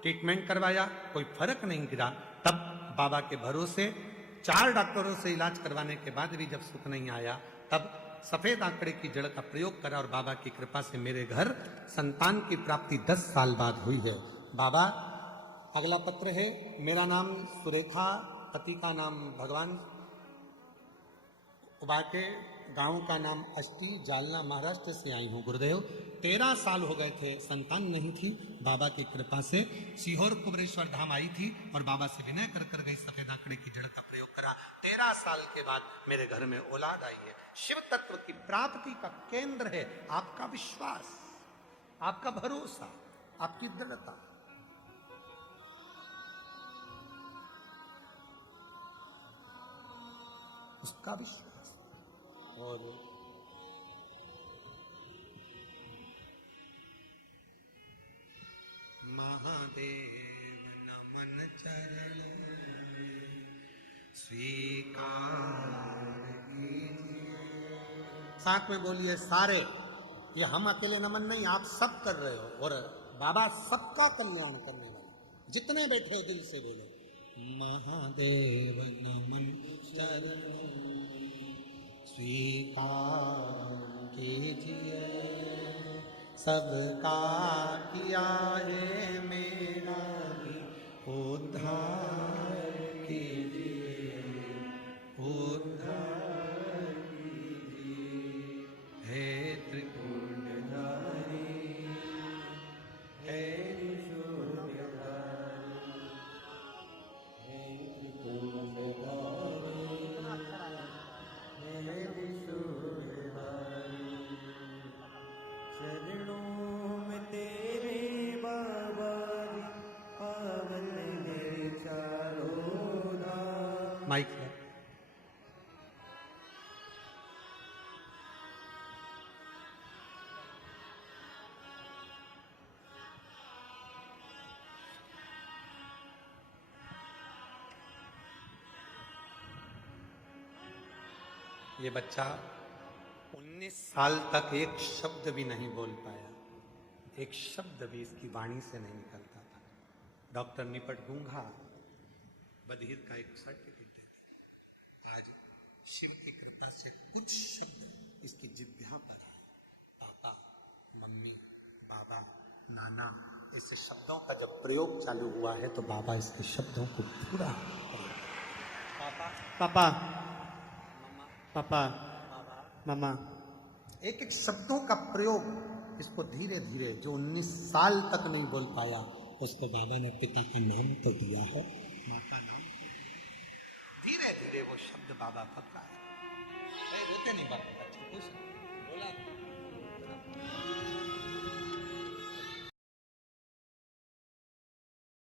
ट्रीटमेंट करवाया, कोई फर्क नहीं गिरा। तब बाबा के भरोसे 4 डॉक्टरों से इलाज करवाने के बाद भी जब सुख नहीं आया, तब सफेद आंकड़े की जड़ का प्रयोग करा, और बाबा की कृपा से मेरे घर संतान की प्राप्ति 10 साल बाद हुई है। बाबा अगला पत्र है, मेरा नाम सुरेखा, पति का नाम भगवान उबाके, गांव का नाम अष्टी, जालना, महाराष्ट्र से आई हूँ। गुरुदेव 13 साल हो गए थे, संतान नहीं थी, बाबा की कृपा से सीहोर कुबरेश्वर धाम आई थी, और बाबा से विनय कर गई, सफेद आंकड़े की जड़ का प्रयोग करा। 13 साल के बाद मेरे घर में औलाद आई है। शिव तत्व की प्राप्ति का केंद्र है आपका विश्वास, आपका भरोसा, आपकी दृढ़ता। उसका विश्वास। और महादेव नमन चरण स्वीकार कीजिए। साथ में बोलिए सारे। ये हम अकेले नमन नहीं, आप सब कर रहे हो, और बाबा सबका कल्याण करने वाले। जितने बैठे हो दिल से बोलो, महादेव नमन चरणों स्वीकार कीजिए, सबका किया है मेरा भी उद्धार कीजिए, उद्धार कीजिए। हे त्रिपुंडधारी, हे त्रिशूलधारी, हे त्रिपुंडधारी, हे त्रिशूलधारी। चरणों में तेरे बाबा जी पावन है चारों धाम। माइक है। ये बच्चा 19 साल तक एक शब्द भी नहीं बोल पाया, एक शब्द भी इसकी वाणी से नहीं निकलता था। डॉक्टर निपट गूंगा बधिर का एक सर्टिफिकेट दे दिया। आज शिव की कृपा से कुछ शब्द इसकी जिह्वा पर आए। पापा, मम्मी, बाबा, नाना, ऐसे शब्दों का जब प्रयोग चालू हुआ है तो बाबा इसके शब्दों को पूरा पापा, पापा, पापा, मामा। एक एक शब्दों का प्रयोग इसको धीरे धीरे, जो 19 साल तक नहीं बोल पाया, उसको बाबा ने पिता का नाम तो दिया है, माँ का नाम। धीरे धीरे वो शब्द बाबा पक्का है। रोते नहीं बाबा, बच्चे खुश बोला